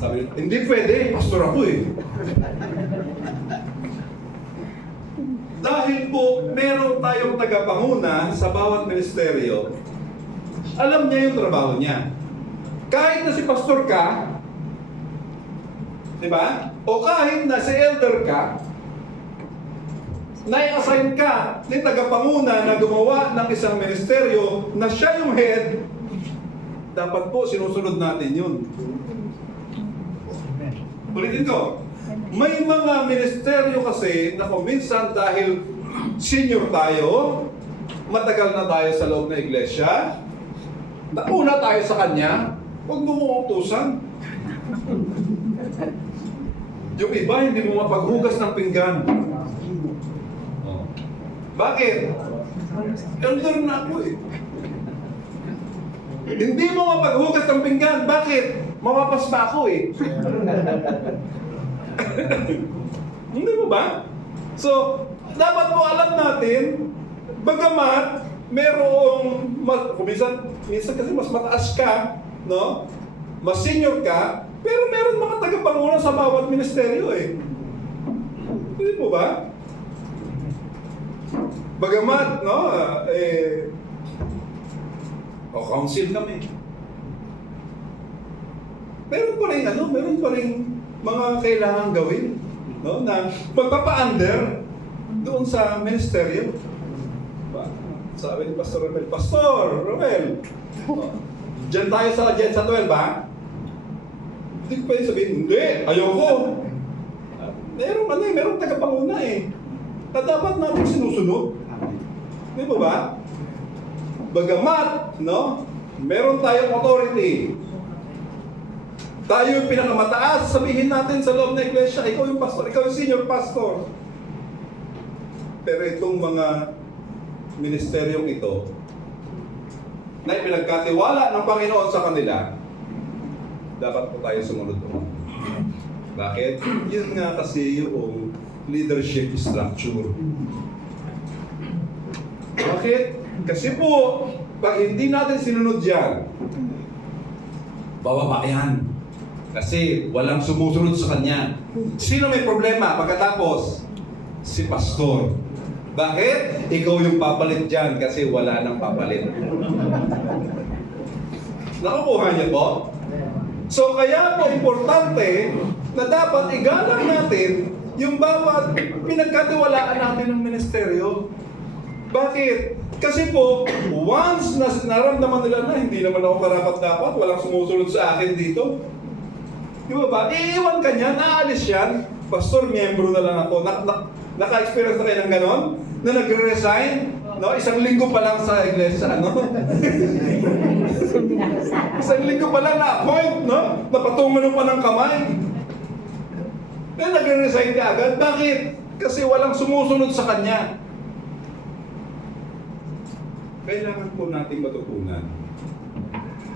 Sabi, hindi pwede, pastor ako Dahil po, meron tayong tagapanguna sa bawat ministeryo, alam niya yung trabaho niya. Kahit na si pastor ka, di ba? O kahit na si elder ka, nai-assign ka ni tagapanguna na gumawa ng isang ministeryo na siya yung head, dapat po sinusunod natin yun. Ulitin ko, may mga ministeryo kasi na kung minsan dahil senior tayo, matagal na tayo sa loob ng iglesia, nauna tayo sa kanya, huwag mo utusan. Yung iba, hindi mo mapaghugas ng pinggan. Bakit? Elder na ako Hindi mo mapaghugas ng pinggan. Bakit? Mapapas pa ako Hindi mo ba? So, dapat po alam natin, bagamat merong, minsan kasi mas mataas ka, no? Mas senior ka, pero meron mga tagapanguna sa bawat ministeryo Hindi mo ba? Bagamat, no, council kami. Meron pa rin mga kailangan gawin, no, na magpapa-under doon sa ministeryo. Sabi ni Pastor Romel, dyan tayo sa 12, ba? Hindi ko pwede sabihin, hindi, ayoko. Meron tagapanguna na dapat natin sinusunod. Di ba? Bagamat, no, meron tayong authority. Tayo yung pinakamataas, sabihin natin sa loob ng iglesia, ikaw yung pastor, ikaw yung senior pastor. Pero itong mga ministeryong ito, na ipinagkatiwala ng Panginoon sa kanila, dapat po tayo sumunod doon. Bakit? Yun nga kasi yung leadership structure. Bakit? Kasi po, pag hindi natin sinunod yan, bababa yan. Kasi walang sumusunod sa kanya. Sino may problema pagkatapos? Si pastor. Bakit? Ikaw yung papalit dyan kasi wala nang papalit. Nakukuha niyo po? So kaya po importante na dapat igalang natin yung bawat pinagkatiwalaan natin ng ministeryo. Bakit? Kasi po, once na naramdaman nila na hindi naman ako karapat-dapat, walang sumusunod sa akin dito, di ba ba? Iiwan ka niya, naalis yan. Pastor, miyembro na lang ako. Naka-experience na kayo ng ganon? Na nagre-resign? No? Isang linggo pa lang sa iglesia, ano? Isang linggo pa lang na-appoint, no? Napatungan pa ng kamay. Nagre-resign ka agad. Bakit? Kasi walang sumusunod sa kanya. Kailangan po natin matutunan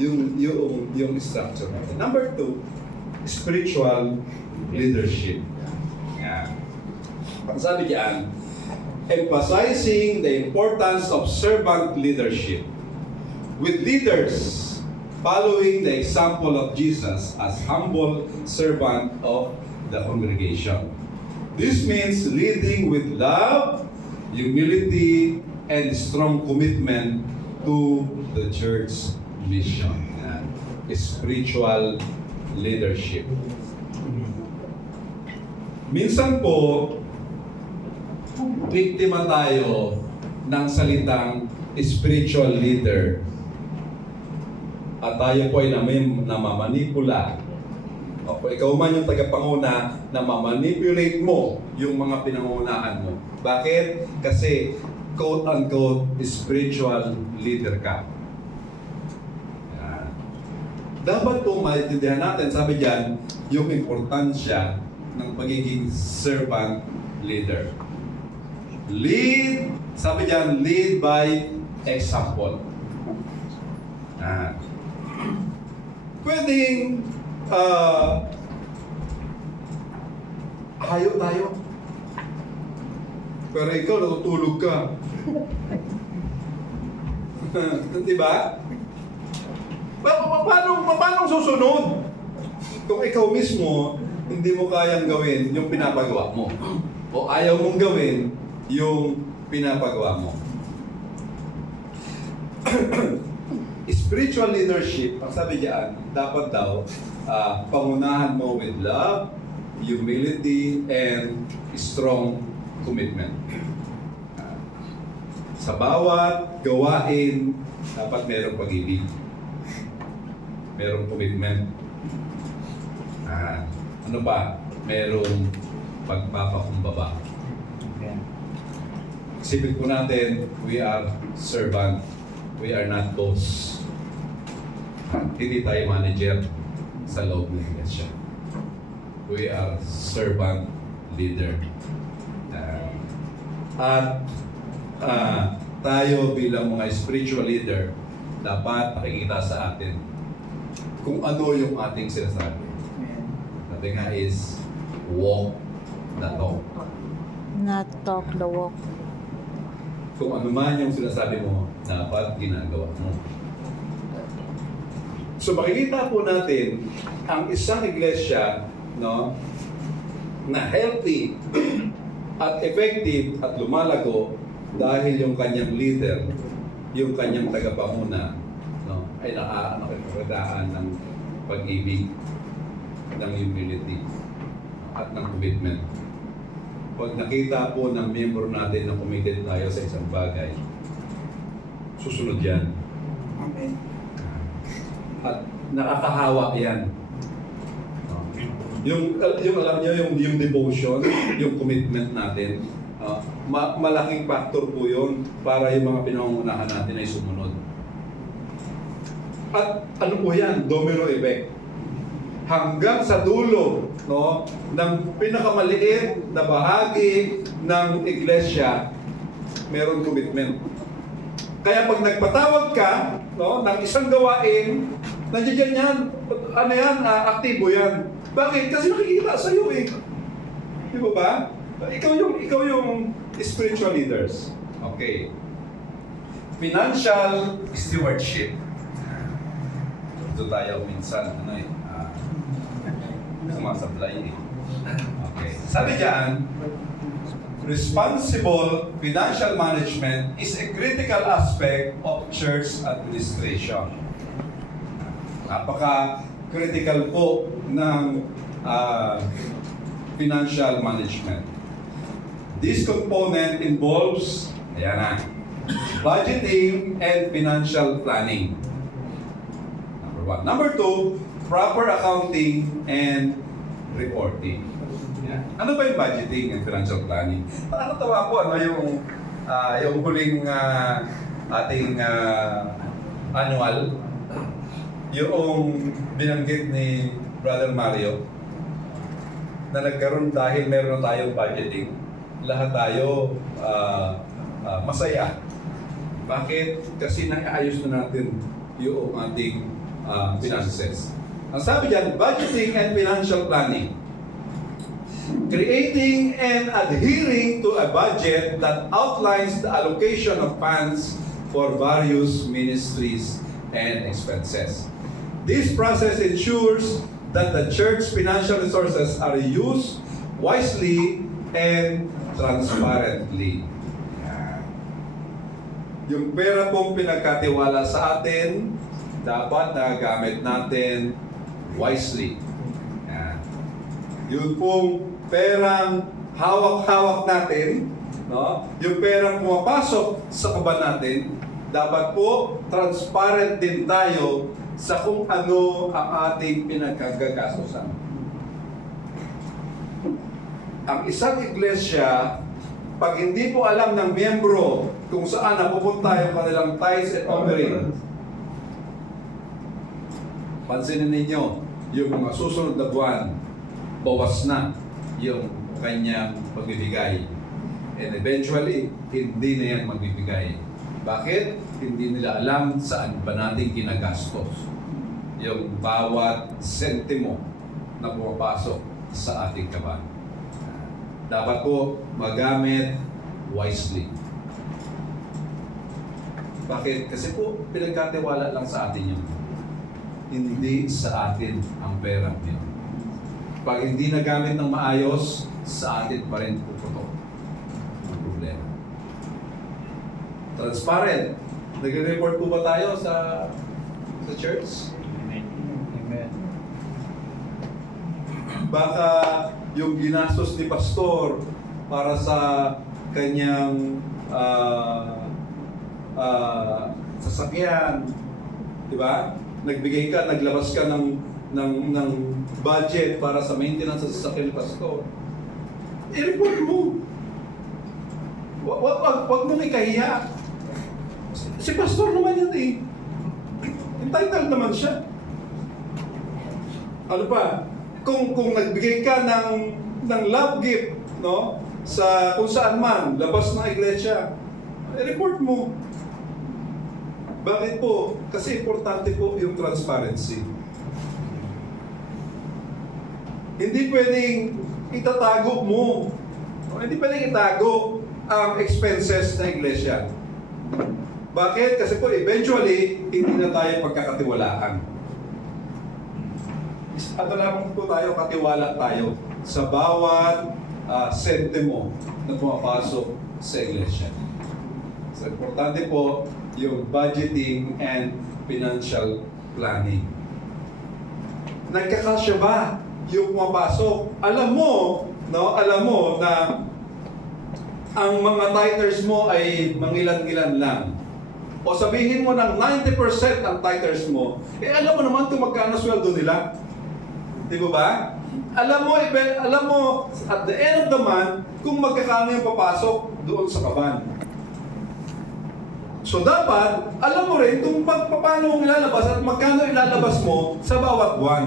yung structure natin. Number 2, spiritual leadership. Yan. Ang sabi diyan, emphasizing the importance of servant leadership with leaders following the example of Jesus as humble servant of the congregation. This means leading with love, humility, and strong commitment to the church mission. Yan. Spiritual leadership. Minsan po, biktima tayo ng salitang spiritual leader. At tayo po ay namamanipula. O kung ikaw man yung tagapanguna na mamanipulate mo yung mga pinangunahan mo. Bakit? Kasi quote-unquote spiritual leader ka. Yan. Dapat po maintindihan natin, sabi diyan, yung importansya ng pagiging servant leader. Lead, sabi diyan, lead by example. Pwedeng hayo tayo. Pero ikaw natutulog ka. Di ba? Paano susunod? Kung ikaw mismo hindi mo kayang gawin yung pinapagawa mo. O ayaw mong gawin yung pinapagawa mo. Spiritual leadership, ang sabi diyan, dapat daw pangunahan mo with love, humility, and strong commitment. Sa bawat gawain, dapat merong pag-ibig. Merong commitment. Ano pa? Merong pagpapakumbaba. Isipin po natin, we are servant. We are not boss. Hindi tayo manager sa loob ng iglesia. We are servant leader. At tayo bilang mga spiritual leader, dapat nakikita sa atin kung ano yung ating sinasabi. Sabi nga is, walk the talk. Not talk the walk. Kung ano man yung sinasabi mo, dapat ginagawa mo. So makikita po natin ang isang iglesia, no, na healthy at effective at lumalago dahil yung kanyang leader, yung kanyang tagapanguna, no, ay nakakaragaan ng pag-ibig, ng humility, at ng commitment. Pag nakita po ng miyembro natin na committed tayo sa isang bagay, susunod yan. Amen. At nakakahawa yan. Yung alam niyo, yung devotion, yung commitment natin, malaking factor po yun para yung mga pinangungunahan natin ay sumunod. At ano po yan? Domino effect. Hanggang sa dulo, no, ng pinakamaliit na bahagi ng iglesia, meron commitment. Kaya pag nagpatawag ka, no, ng isang gawain, nandiyan yan, ano yan, aktibo yan. Bakit? Kasi nakikita sa iyo eh. Di ba ba? Ikaw yung spiritual leaders. Okay. Financial stewardship. Ito tayo minsan, sumasablay eh. Okay. Sabi diyan, responsible financial management is a critical aspect of church administration. Napaka-critical po ng financial management. This component involves, ayan na, budgeting and financial planning. Number one. Number two, proper accounting and reporting. Yan. Ano ba yung budgeting and financial planning? Nakakatawa po, yung huling ating annual, yung binanggit ni Brother Mario, na nagkaroon dahil meron na tayong budgeting, lahat tayo masaya. Bakit? Kasi naiayos na natin yung ating finances. Ang sabi dyan, budgeting and financial planning. Creating and adhering to a budget that outlines the allocation of funds for various ministries and expenses. This process ensures that the church's financial resources are used wisely and transparently. Yung pera pong pinagkatiwala sa atin, dapat nagamit natin wisely. Yan. Yun pong perang hawak-hawak natin, no? Yung perang pumapasok sa kaban natin, dapat po transparent din tayo sa kung ano ang ating pinagkagagastosan. Ang isang iglesia, pag hindi po alam ng miyembro kung saan napupunta yung kanilang tithes and offering, pansinin ninyo, yung mga susunod na buwan, bawas na yung kanyang pagbibigay. And eventually, hindi na yan magbibigay. Bakit? Hindi nila alam saan ba natin ginagastos yung bawat sentimo na pumapasok sa ating kaban. Dapat po magamit wisely. Bakit? Kasi po, pinagkatiwala lang sa atin yun. Hindi sa atin ang pera yun. Pag hindi nagamit ng maayos, sa atin pa rin puputok ang problema. Transparent. Nagre-report po ba tayo sa church? Amen. Baka yung ginastos ni pastor para sa kanyang sasakyan, di ba? Nagbigay ka, naglabas ka ng budget para sa maintenance sa sasakyan ni pastor. I-report mo. Wag mong ikahiya. Si pastor naman yan eh. Entitled naman siya. Ano pa? Kung nagbigay ka ng love gift, no? Sa kung saan man, labas ng iglesia, i-report mo. Bakit po? Kasi importante po yung transparency. Hindi pwedeng itatago mo. Hindi pwedeng itago ang expenses ng iglesia. Bakit? Kasi po eventually, hindi na tayo pagkakatiwalaan. At lamang po tayo, katiwala tayo sa bawat sentimo na pumapasok sa iglesia. So, importante po yung budgeting and financial planning. Nagkakasya ba yung pumapasok? Alam mo na ang mga tithers mo ay mangilan-ngilan lang. O sabihin mo ng 90% ang tithers mo, alam mo naman kung magkano sweldo nila. Di ba ba? Alam mo, at the end of the month, kung magkakano yung papasok doon sa kaban. So dapat, alam mo rin kung paano mong ilalabas at magkano ilalabas mo sa bawat buwan.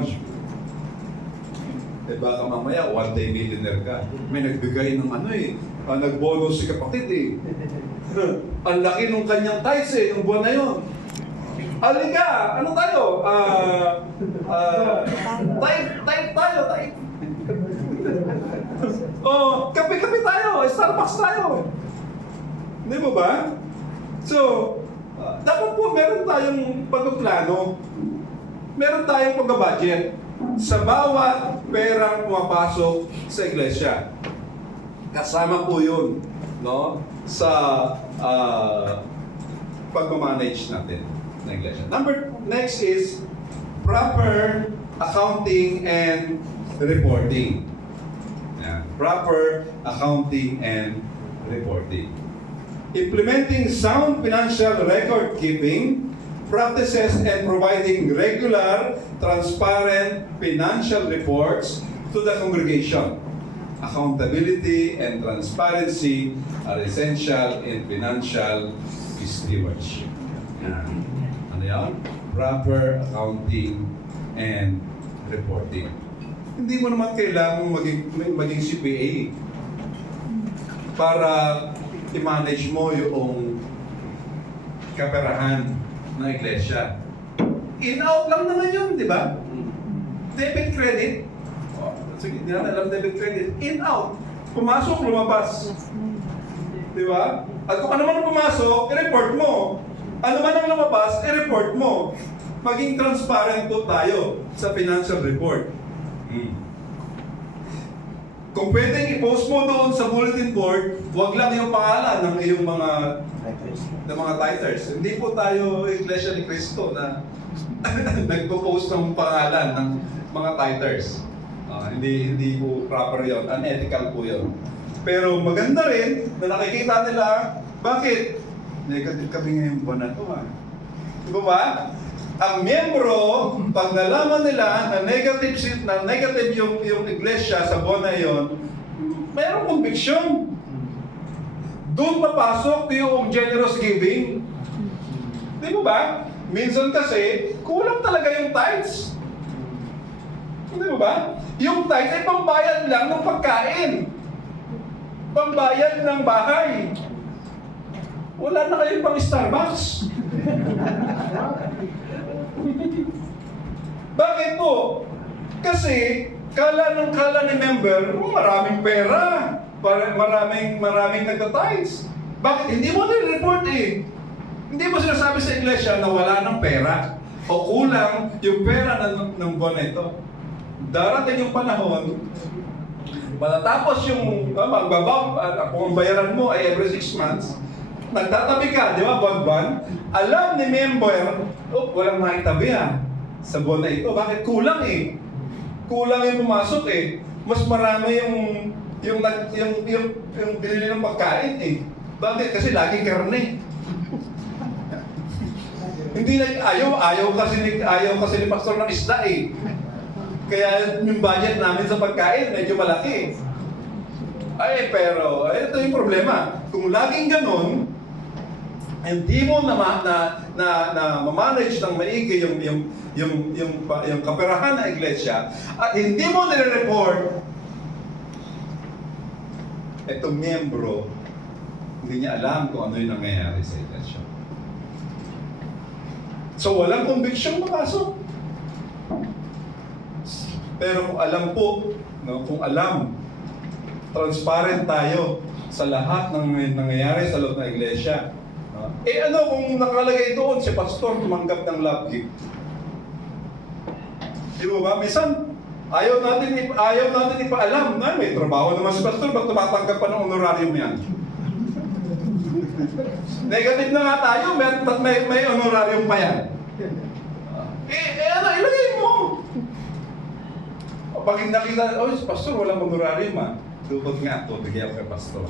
Eh baka mamaya, one day millionaire ka. May nagbigay ng nagbonus si kapatid eh. Ang laki nung kanyang tithes nung buwan na yun. Halika! Ano tayo? Type tayo, type. Oh, kape-kape tayo. Starbucks tayo. Di ba ba? So, dapat po meron tayong pagpaplano. Meron tayong pag-budget sa bawat perang pumapasok sa iglesia. Kasama po yun, no? Sa pag-manage natin ng iglesia. Next is proper accounting and reporting. Yan. Proper accounting and reporting. Implementing sound financial record keeping practices and providing regular, transparent financial reports to the congregation. Accountability and transparency are essential in financial stewardship. Yan. Ano yan? Proper accounting and reporting. Hindi mo naman kailangan maging CPA para i-manage mo yung kaperahan ng iglesia. In-out lang naman yun, di ba? Debit credit. Oh, sige, hindi natin alam debit credit. In-out. Pumasok, lumabas. Di ba? At kung ano man ang pumasok, i-report mo. Ano man ang lumabas, i-report mo. Maging transparent po tayo sa financial report. Kung pwedeng i-post mo doon sa bulletin board, wag lang yung pangalan ng iyong mga tithers. Hindi po tayo Iglesia ni Cristo na nagpo-post ng pangalan ng mga tithers. Hindi po proper yon, unethical po yon. Pero maganda rin na nakikita nila, bakit? Negative kami ngayong buwan na ito. Di ba ba? Ang miyembro, pag nalaman nila na negative yung iglesia sa buwan na yon, mayroong conviction. Doon papasok yung generous giving. Di ba ba? Minsan kasi, kulang talaga yung tithes. Di ba ba? Yung tithes ay pambayad lang ng pagkain. Pambayad ng bahay. Wala na kayong pang Starbucks. Bakit po? Kasi kala ni member, maraming pera, maraming nagtatides. Bakit? Hindi mo nire-report eh. Hindi mo sinasabi sa iglesia na wala ng pera o kulang yung pera ng buwan na ito. Darating yung panahon, matatapos yung magbabab, kung ang bayaran mo ay every 6 months, nagtatabi ka, di ba, buwan-buwan, alam ni member, walang makitabi sa buwan na ito. Bakit? Kulang eh. Kulang yung pumasok eh. Mas marami yung binili ng pagkain eh. Bakit? Kasi laging karne. Hindi na ayaw kasi ni pastor ng isda eh. Kaya yung budget namin sa pagkain medyo malaki. Ay, pero ito yung problema. Kung laging ganun, hindi mo na ma-manage ng maigi yung kaperahan ng iglesia at hindi mo nire-report, itong miyembro, hindi niya alam kung ano yung nangyayari sa iglesia. So, walang conviction mapasok. Pero kung alam po, kung alam, transparent tayo sa lahat ng nangyayari sa loob ng iglesia. Kung nakalagay doon si pastor tumanggap ng love gift? Di ba ba? Minsan, ayaw natin ipaalam na may trabaho naman si pastor, ba't tumatanggap pa ng honorarium yan? Negative na nga tayo, may honorarium pa yan. Ilagay mo. Pag nakita, si pastor, walang honorarium Dukot nga ito, bigyan ko kay pastor.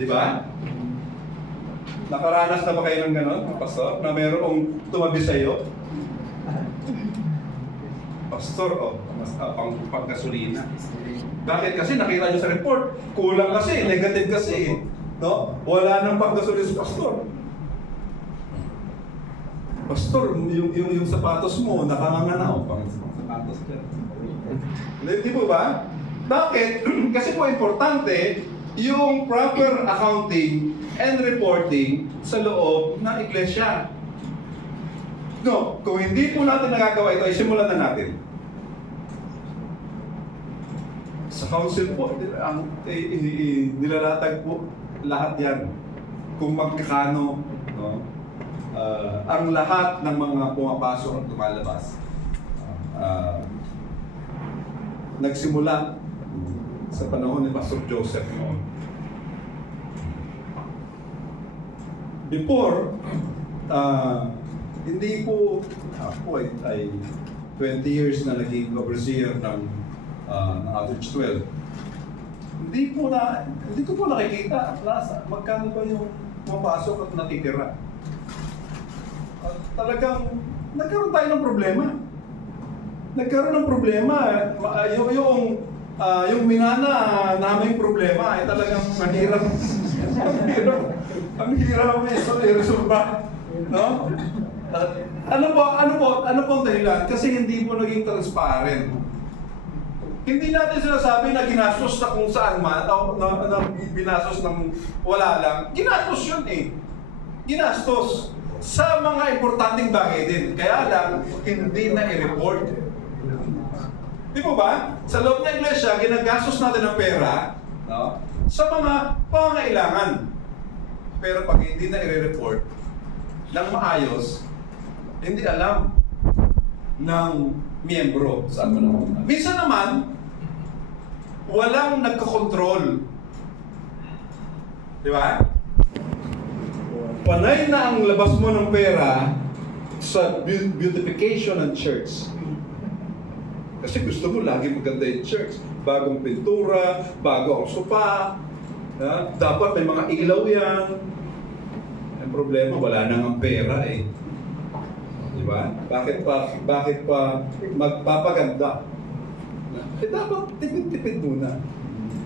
Di ba? Nakaranas na ba kayo ng gano'n, pastor? Na mayroong tumabi sa iyo? Pastor, pang-gasolina. Bakit? Kasi nakita nyo sa report, kulang kasi, negative kasi. No? Wala nang pang-gasolina sa pastor. Pastor, yung sapatos mo, nakanganganaw. Pang-sapatos ka. Di po ba? Bakit? Kasi po importante yung proper accounting and reporting sa loob ng iglesia. No, kung hindi po natin nagagawa ito, ay simulan na natin. Sa council po, nilalatag po lahat yan. Kung magkakano, no? Ang lahat ng mga pumapasok at lumalabas. Nagsimula sa panahon ni Pastor Joseph noon. Before, hindi po ako ay 20 years na naging overseer ng Average 12. Hindi ko po nakikita magkano ba yung pumapasok at natitira. At talagang nagkaroon tayo ng problema. Yung minana naming problema ay talagang mahirap. Ang hirap i-resolve, no? Ano po ang dahilan? Kasi hindi po naging transparent. Hindi natin sinasabi na ginastos na kung saan man, o na binastos ng wala lang. Ginastos yun eh. Ginastos sa mga importanteng bagay din. Kaya lang, hindi na i-report. Di po ba? Sa loob ng iglesia, ginagastos natin ng pera, no? Sa mga pangangailangan. Pero pag hindi na i-report ng maayos, hindi alam ng miyembro sa panahon. Minsan naman, walang nagkakontrol. Di ba? Panay na ang labas mo ng pera sa beautification ng church. Kasi gusto mo lagi maganda yung church. Bagong pintura, bago ang sopa. Dapat may mga ilaw yan. Ang problema, wala nang ang pera eh. Di ba? Bakit pa magpapaganda? Dapat tipid-tipid muna.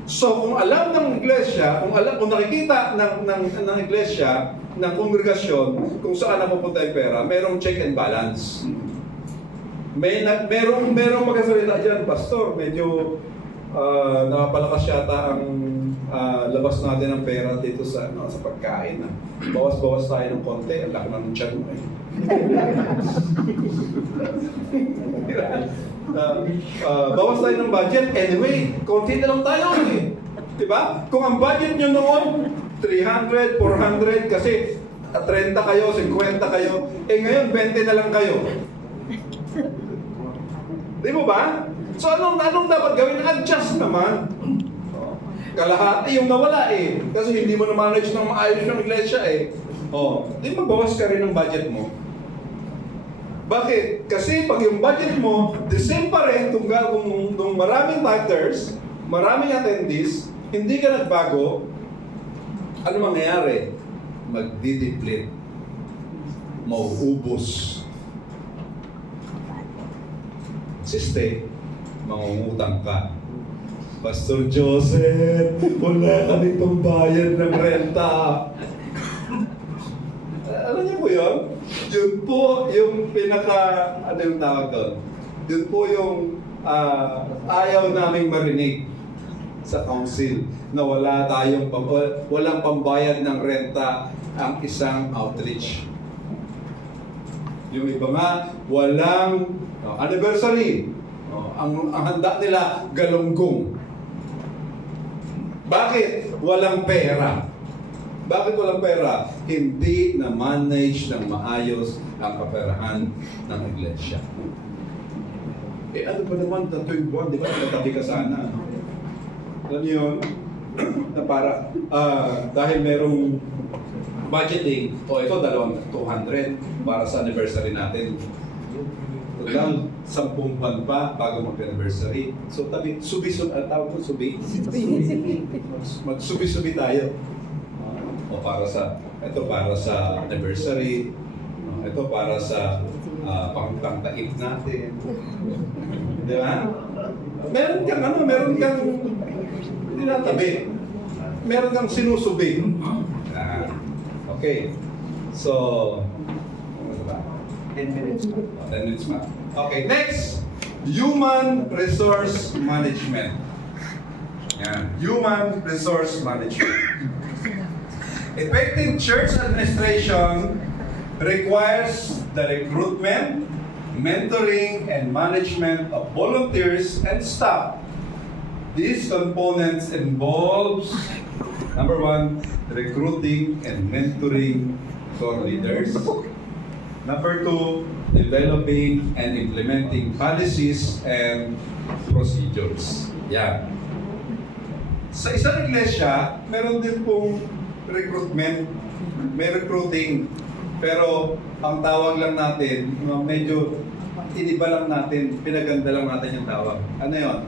So kung alam ng iglesia, kung nakikita ng iglesia, ng kongregasyon, kung saan napupunta yung pera, merong check and balance. Merong magkasalita dyan, Pastor, medyo napapalakas yata ang labas natin ng pera dito sa pagkain. Bawas-bawas tayo ng konti, ang laki ng tiyan mo eh. Bawas tayo ng budget. Anyway, konti na lang tayo eh. Diba? Kung ang budget nyo noon, 300, 400, kasi 30 kayo, 50 kayo, ngayon 20 na lang kayo. Di mo ba? So anong dapat gawin? Adjust naman. Kalahati yung nawala eh. Kasi hindi mo na-manage ng maayos ng iglesia eh. Di magbawas ka rin ng budget mo. Bakit? Kasi pag yung budget mo, the same pa rin kung maraming tithers, maraming attendees, hindi ka nagbago, ano mangyayari? Magdideplete. Mauubos. Siste, mangungutang ka. Pastor Joseph, wala kami pambayad ng renta. Alam niyo po yun? Yun po yung ano yung tawag doon? Yun po yung ayaw naming marinig sa council na walang pambayad ng renta ang isang outreach. Yung iba nga, walang anniversary. Ang handa nila, galunggong. Bakit? Walang pera. Bakit walang pera? Hindi na-manage ng maayos ang kaperahan ng iglesia. Ano ba naman, tuwing buwan, di ba? Nagtatabi ka sana. Alam niyo yun? Na para, dahil merong budgeting, ito 200 para sa anniversary natin. Lang 10 buwan pa bago mag-anniversary. So tawag mo subi? Magsubi-subi tayo. Para sa anniversary. Ito para sa pangtaip natin. Di ba? Meron kang tinatabi. Meron kang sinusubi. Okay. So, 10 minutes. 10 minutes pa. Okay, next. Human resource management. Yan. Human resource management. Effective church administration requires the recruitment, mentoring, and management of volunteers and staff. These components involves, number one, recruiting and mentoring core leaders. Number two, developing and implementing policies and procedures. Yan. Sa isang iglesia, meron din pong recruitment, may recruiting. Pero ang tawag lang natin, medyo iniba lang natin, pinaganda lang natin yung tawag. Ano yon?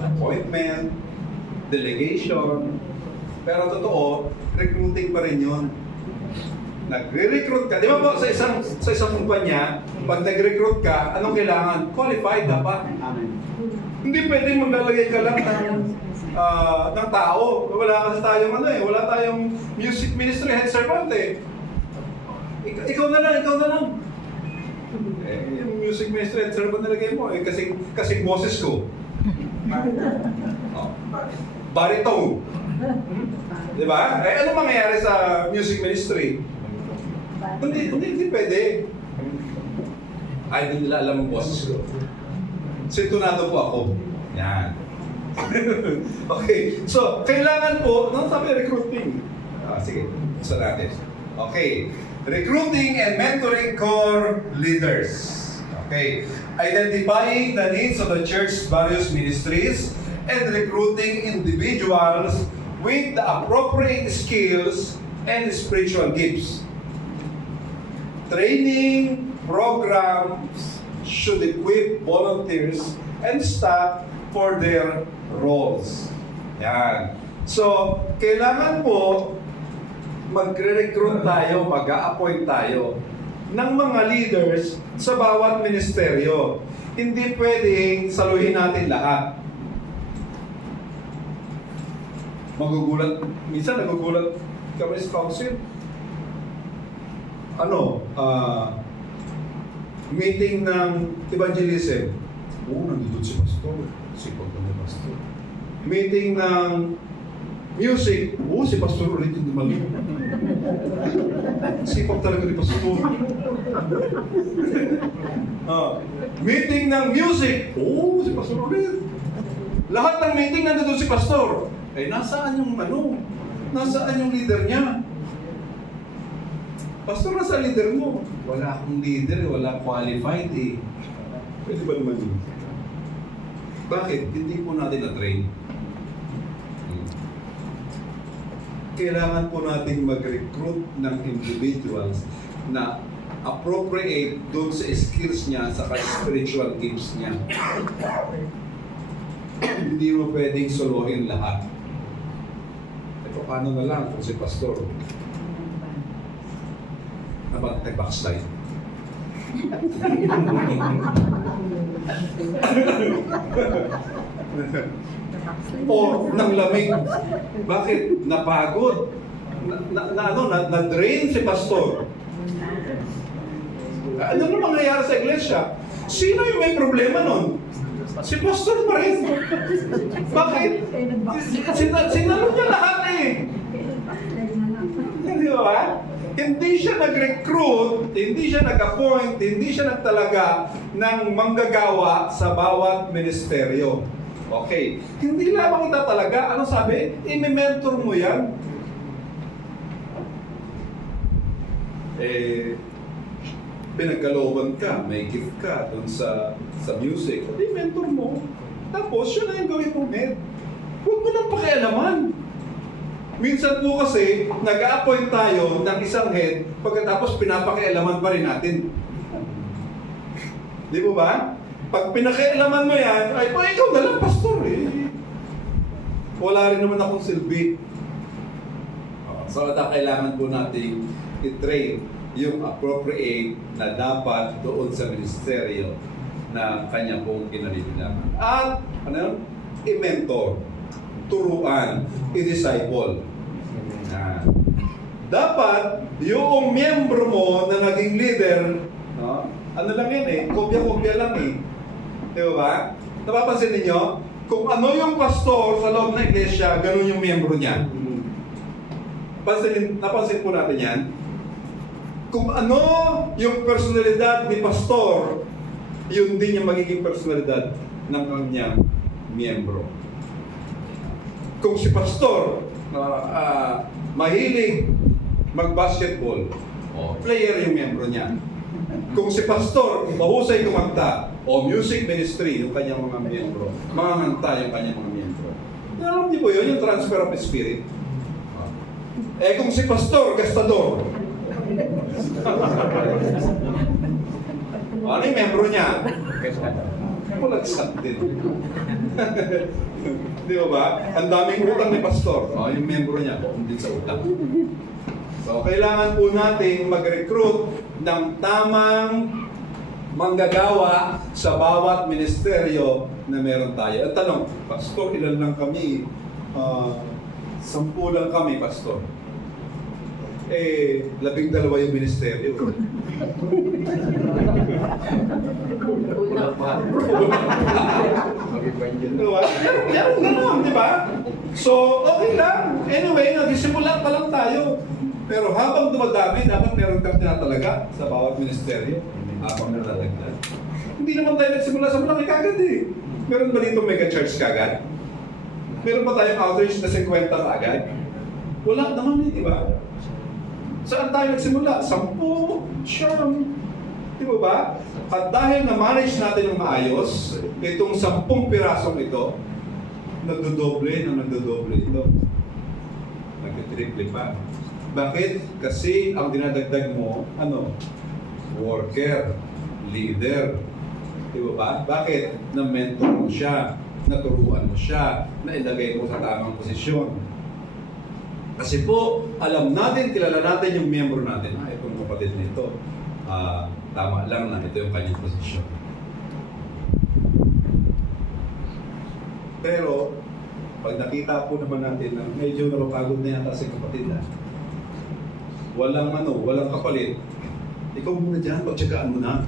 Appointment, delegation. Pero totoo, recruiting pa rin yun. Nagre-recruit ka. Di ba po sa isang kumpanya, pag nag-recruit ka, anong kailangan? Qualified dapat. Hindi pwedeng maglalagay ka lang ng tao. Wala kasi tayong wala tayong music ministry head servant eh. Ikaw na lang. Yung music ministry head servant nalagay mo eh, kasi boses ko. Baritone. Di ba? Eh, ano mangyayari sa music ministry? Hindi pwede. Ay, hindi nila alam ang boses ko. Sintonado po ako. Yan. Okay. So, kailangan po, sabi recruiting. Sige, isa natin. Okay. Recruiting and mentoring core leaders. Okay. Identifying the needs of the church's various ministries and recruiting individuals with the appropriate skills and spiritual gifts. Training programs should equip volunteers and staff for their roles. Yan. So, kailangan po magre-recruit tayo, mag-a-appoint tayo ng mga leaders sa bawat ministeryo. Hindi pwedeng saluhin natin lahat. Minsan nagugulat kami sa council. Meeting ng evangelism. Nandito si pastor. Sipag na pastor. Meeting ng music. Si pastor ulit yung dumalo. Sipag talaga ni pastor. Meeting ng music. Si pastor ulit. Lahat ng meeting nandito si pastor. Nasaan yung leader niya? Pastor, nasa leader mo? Wala akong leader, wala qualified eh. Pwede ba naman yun? Bakit? Hindi po natin na-train. Kailangan po natin mag-recruit ng individuals na appropriate doon sa skills niya, sa spiritual gifts niya. Hindi mo pwedeng solohin lahat. Paano na lang kung si pastor nag-backslide? O nang lamig. Bakit? Napagod. Na-drain si pastor. Ano na mangyayari sa iglesia? Sino yung may problema nun? Si pastor pa rin. Bakit? Sinalo niya lahat eh. Di ba? Hindi siya nag-recruit, hindi siya nag-appoint, hindi siya nagtalaga ng manggagawa sa bawat ministeryo. Okay. Hindi lamang itatalaga. Ano sabi? I-mentor mo yan. Pinagkalooban ka, may gift ka dun sa music. I-mentor mo. Tapos, yun na yung gawin mong head. Huwag mo nang pakialaman. Minsan po kasi, nag-a-appoint tayo ng isang head, pagkatapos pinapakialaman pa rin natin. Di ba ba? Pag pinakialaman mo yan, ikaw na lang, pastor eh. Wala rin naman akong silbi. So, kailangan po natin i-train yung appropriate na dapat doon sa ministeryo na kanya pong kinalibilangan. At, i-mentor, turuan, i-disciple. Dapat, yung miyembro mo na naging leader, ano lang yan eh, kopya-kopya lang eh. Di ba? Napapansin ninyo? Kung ano yung pastor sa loob ng iglesia, ganun yung miyembro niya. Napansin po natin yan? Kung ano yung personalidad ni pastor, yun din yung magiging personalidad ng kanyang miyembro. Kung si pastor mahilig mag-basketball, player yung miyembro niya. Kung si pastor mahusay kumanta, o music ministry yung kanyang mga miyembro, mga nganta yung kanyang mga miyembro. Alam niyo po yun, yung transfer of spirit. Eh kung si pastor, gastador, ano yung membro niya? Pulagsak din. Di ba? Ang daming utang ni pastor. Yung membro niya, hindi sa utang. So, kailangan po natin mag-recruit ng tamang manggagawa sa bawat ministeryo na meron tayo. At tanong, pastor, ilan lang kami? 10 lang kami, pastor. 12 yung ministeryo. Kulang pa. Diba? Meron ganun, di ba? So, okay lang. Anyway, nagsisimula pa lang tayo. Pero habang dumadami, dapat meron kang tinatalaga sa bawat ministeryo. Habang natatagdag. Hindi naman tayo nagsimula sa malaki kagad eh. Meron ba dito mega church kagad? Meron ba tayong outreach na 50 kagad? Wala naman eh, di ba? Saan tayo nagsimula? 10, 9. Di ba ba? At dahil na-manage natin ng maayos, itong 10 pirasong ito, nagdodoble ito. Nagtitriple pa. Bakit? Kasi ang dinadagdag mo, worker, leader. Di ba ba? Bakit? Na-mentor mo siya, naturuan mo siya, nailagay mo sa tamang posisyon. Kasi po, alam natin, kilala natin yung miyembro natin. Itong kapatid nito, tama lang na ito yung kanyang posisyon. Pero, pag nakita po naman natin na medyo napapagod na yata si kapatid walang kapalit, ikaw muna dyan, pagtsagaan mo na.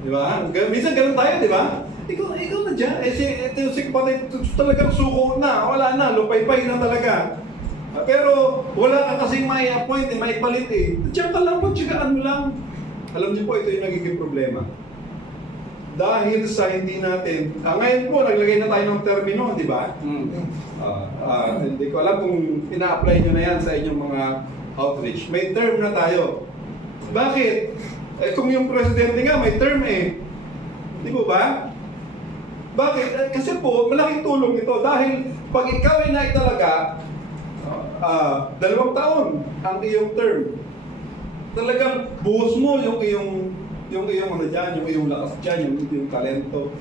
Di ba? Minsan ganun tayo, di ba? Ikaw na dyan. Ito si kapatid talagang suko na. Wala na. Lupay-pay na talaga. Pero wala ka kasing mai-appoint, mai-palit eh. Diyan ka lang, pagtsagaan mo lang. Alam niyo po, ito yung nagiging problema. Dahil sa hindi natin, ngayon po, naglagay na tayo ng termino, di ba? Hindi ko alam kung ina-apply nyo na yan sa inyong mga outreach. May term na tayo. Bakit? Kung yung presidente nga, may term eh. Di ba? Bakit? Kasi po, malaking tulong ito dahil pag ikaw ay naitalaga, 2 taon ang iyong term. Talagang buhos mo yung iyong lakas dyan, yung talento.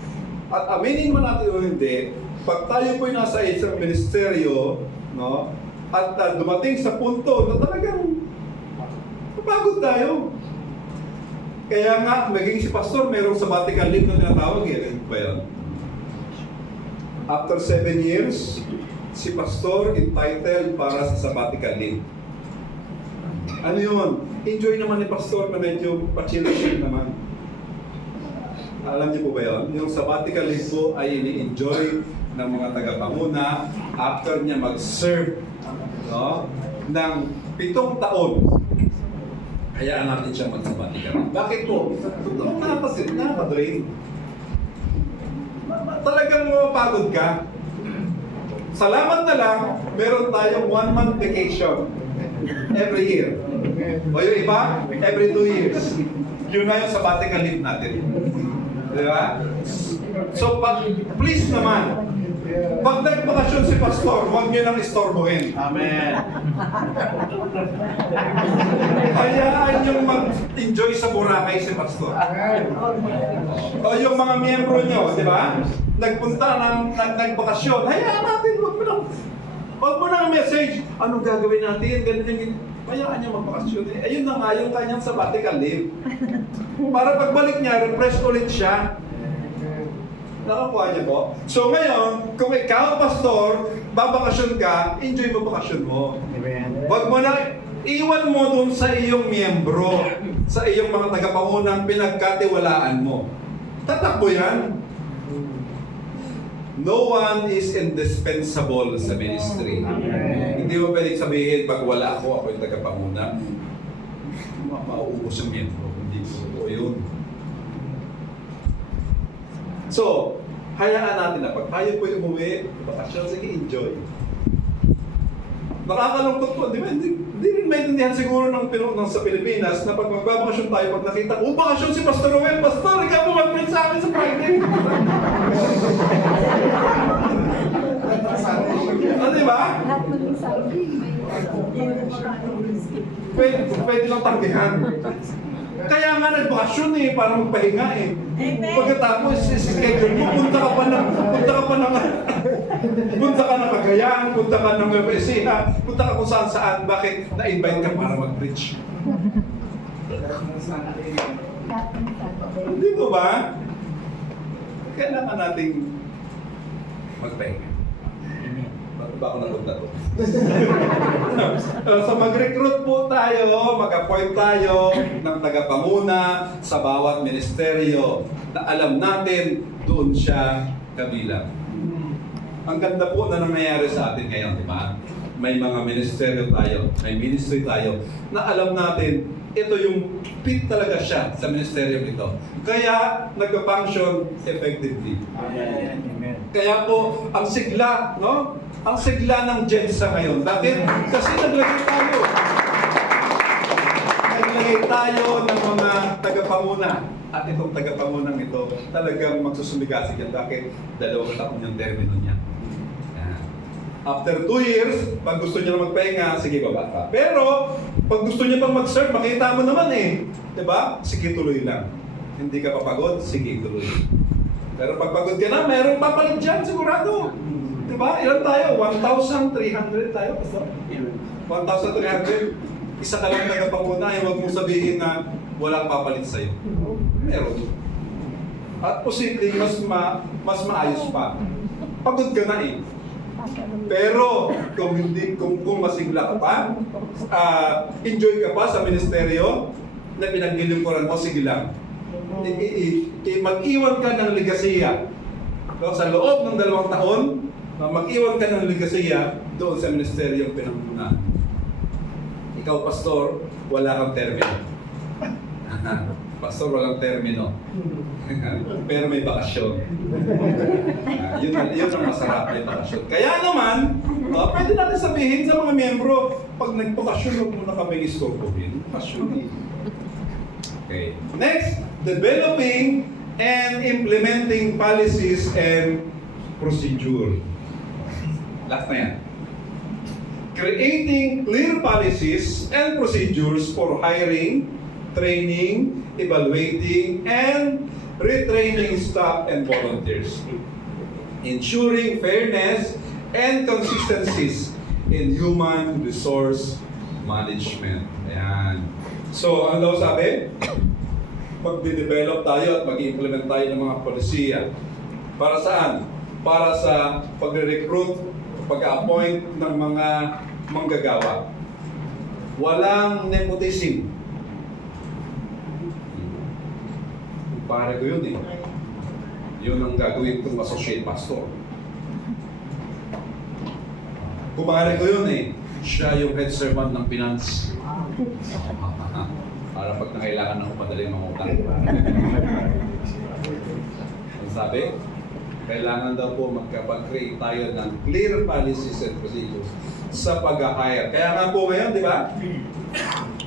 At aminin man natin o hindi, pag tayo po'y nasa isang ministeryo, no, at dumating sa punto na talagang mapagod tayo. Kaya nga, maging si pastor, mayroong sabbatical leave na tinatawag eh. Ba yan? After 7 years, si pastor entitled para sa sabbatical leave. Ano yun? Enjoy naman ni pastor na medyo pa-chill naman. Alam niyo po ba yun? Yung sabbatical leave po ay ini-enjoy ng mga tagapanguna after niya mag-serve ng 7 taon. Hayaan natin siya mag-sabbatical. Bakit po? Totoo nakaka-drain. Talagang mapagod ka. Salamat na lang, meron tayong 1 month vacation every year. O yung iba, every 2 years. Yun na yung sabbatical leave natin. Di ba? So, please naman, pag nagpakasyon si pastor, huwag niyo nang istorbohin. Amen. Hayaan yung mag-enjoy sa Boracay si pastor. O yung mga miyembro nyo, di ba? Nagpunta nagbakasyon. Hayaan natin, huwag mo nang message. Anong gagawin natin? Ganyan. Hayaan niya magbakasyon. Ayun na nga yung kanyang sabbatical leave. Para pagbalik niya, refresh ulit siya. Nakakuha niyo po? So ngayon, kung ikaw, pastor, babakasyon ka, enjoy mo bakasyon mo. Huwag mo na, iwan mo dun sa iyong miyembro, sa iyong mga tagapangunang pinagkatiwalaan mo. Tatakbo yan. No one is indispensable sa ministry. Hindi mo pwedeng sabihin, pag wala ako, ako yung tagapanguna. mauubos ang miyembro. Hindi po yun. So, hayaan natin na pag tayo po'y umuwi, bakasyon, sige, enjoy. Nakakalungkot po, di ba? Hindi rin maintindihan siguro ng sa Pilipinas na pag magbabakasyon tayo, pag nakita, bakasyon si Pastor Roel, Pastor, ikaw mo mag-print sa akin sa Friday. Di ba? Pwede lang tanggihan. Kaya nga nagbakasyon para magpahinga Pagkatapos, schedule mo, punta ka pa ng Cagayan, punta ka ng Nueva Ecija, punta ka kung saan. Bakit? Na-invite ka para mag-preach. Hindi mo ba? Kailangan nating magpahinga. Bakit ba ako napunta to? So mag-recruit po tayo, mag-appoint tayo ng tagapanguna sa bawat ministeryo na alam natin doon siya kabilang. Ang ganda po na nangyayari sa atin ngayon, di ba? May mga ministeryo tayo, may ministry tayo na alam natin ito yung fit talaga siya sa ministeryo ito. Kaya nagpa-function effectively. Amen. Kaya po, ang sigla, no? Ang sigla ng GEDSA ngayon. Bakit? Kasi naglagay tayo ng mga tagapanguna. At itong tagapangunang ito, talagang magsusumigasig yan. Bakit? 2 taon yung termino niya. Yan. After 2 years, pag gusto niya na magpahinga, sige, baba ka. Pero, pag gusto niya pang mag-serve, makita mo naman Diba? Sige, tuloy lang. Hindi ka papagod? Sige, tuloy. Pero pag pagod ka na, mayroong papalit dyan, sigurado. Diba? Ilan tayo? 1,300 tayo, Pastor? 1,300. Isa ka lang tagapanguna, huwag mong sabihin na walang papalit sa'yo. Meron. At posibleng mas maayos pa. Pagod ka na Pero kung masigla ka pa, enjoy ka pa sa ministeryo na pinaglilingkuran mo, sige lang. Mag-iwan ka ng ligasiya. Sa loob ng 2 taon, mag-iwan ka ng ligasiya doon sa ministeryong pinangunahan. Ikaw, Pastor, wala kang termino. Pastor, walang termino. Pero may bakasyon. Yun ang masarap, may bakasyon. Kaya naman, pwede natin sabihin sa mga miyembro, pag nagpakasyon, huwag muna kami istorbohin. Bakasyon Okay. Next, developing and implementing policies and procedure. Last na yan. Creating clear policies and procedures for hiring, training, evaluating, and retraining staff and volunteers. Ensuring fairness and consistencies in human resource management. Ayan. So, ano daw sabi? Magde-develop tayo at mag-implement tayo ng mga polisiya. Para saan? Para sa pagre-recruit, pag-appoint ng mga manggagawa. Walang nepotism. Pare ko yun Yun ang gagawin kong associate pastor. Kumare ko yun Siya yung head servant ng finance. Para pag nangailangan ng madaling mangutang. Ang sabi, kailangan daw po magkapag-create tayo ng clear policies and procedures sa pag-hire. Kaya nga po ngayon, di ba?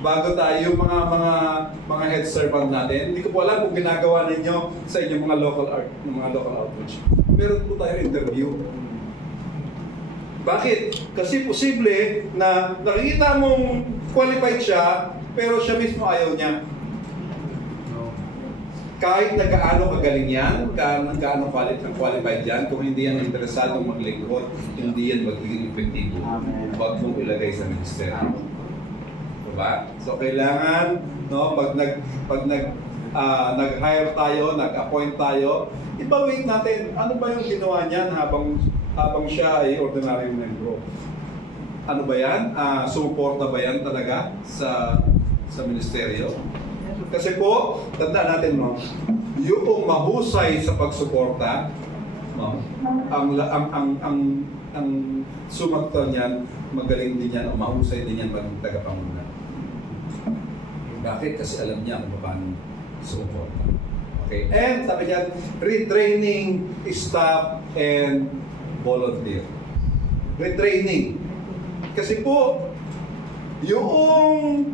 Bago tayo mga head servant natin, hindi ko po alam kung ginagawa ninyo sa inyong mga local outreach. Meron po tayo interview. Bakit? Kasi posible na nakikita mong qualified siya, pero siya mismo ayaw niya. Kahit na gaano kagaling yan, gaano qualified yan, kung hindi yan interesadong maglingkod, hindi yan magiging epektibo. Huwag mong ilagay sa ministeryo. Diba? So kailangan, pag nag-hire tayo, nag-appoint tayo, evaluate natin ano ba yung ginawa niyan habang siya ay ordinary membro. Ano ba yan? Sumuporta ba yan talaga sa ministeryo? Kasi po, tandaan natin yung mahusay sa pagsuporta, ang sumagto niyan, magaling din yan o mahusay din yan pag tagapanguna. Bakit? Kasi alam niya kung paano sumuporta. Okay? And sabi niya, retraining staff and volunteer. Retraining. Kasi po, yung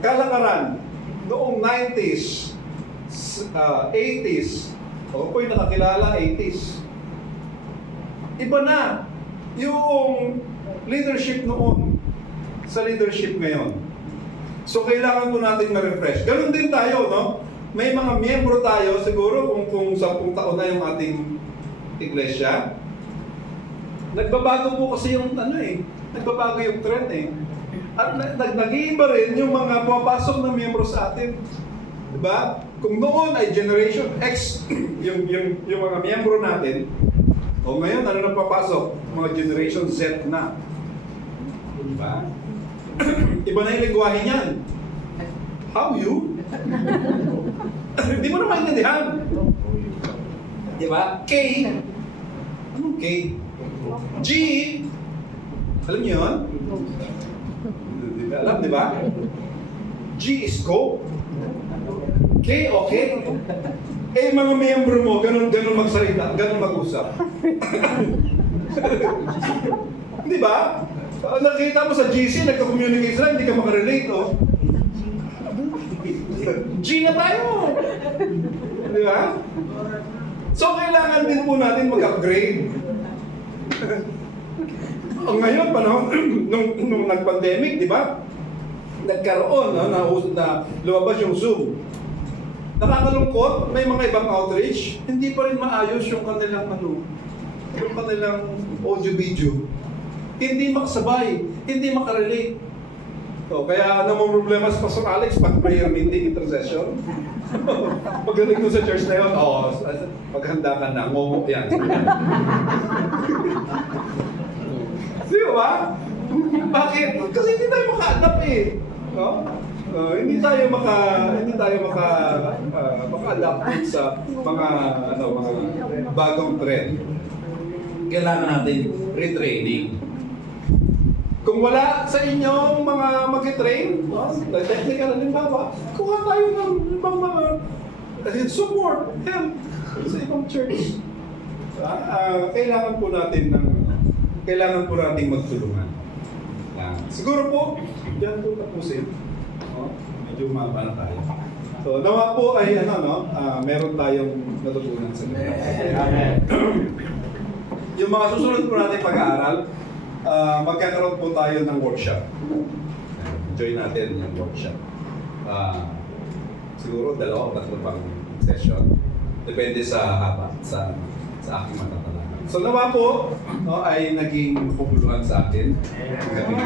kalakaran noong 90s, 80s, ako po'y nakakilala 80s. Iba na yung leadership noon sa leadership ngayon. So kailangan po natin ma-refresh. Ganun din tayo, no? May mga miyembro tayo, siguro kung 10 taon na yung ating iglesia. Nagbabago po kasi yung nagbabago yung trend eh. At nag-iiba rin yung mga pumapasok na miyembro sa atin. Diba? Kung noon ay Generation X, yung mga miyembro natin, o ngayon, ano na papasok? Mga Generation Z na. Diba? Iba na yung lingwahe niyan. How you? Hindi mo na maintindihan. Diba? K. Anong K? G. Alam niyo yun? Alam, di ba? G is go. K, okay. Eh, mga miyembro mo, ganun magsalita, ganun mag-usap. Di ba? Nakita mo sa GC, nagka-communicate sila, hindi ka makarelate, oh. G na tayo. Di ba? So, kailangan din po natin mag-upgrade. Ngayon, panahon, nung nag-pandemic, di ba? Nagkaroon, na lumabas yung Zoom. Nakakalungkot, may mga ibang outreach, hindi pa rin maayos yung kanilang yung kanilang audio-video. Hindi makasabay, hindi makarelate. So, kaya ano mong problema sa Pastor Alex pag prayer meeting, intercession? Pagdating ko sa church na yun, maghanda ka na, ngongo yan. Di ba? Bakit? Kasi hindi tayo maka-adapt eh. No? Hindi tayo maka-adapt sa mga bagong trend. Kailangan natin retraining. Kung wala sa inyong mga mag-train, technical halimbawa, kuha tayo ng ibang mga support, help sa ibang church. Kailangan po natin magtulungan. Siguro po, diyan po tapusin. Medyo umaba na tayo. So, nawa po ay meron tayong natutunan sa ganito. Amen. Yung mga susunod po natin pag-aaral, magkakaroon po tayo ng workshop. Enjoy natin yung workshop. Siguro 2 o 3 pang session. Depende sa haba, sa aking matatalaga. So nawa po ay naging pupuluhan sa atin. Gabi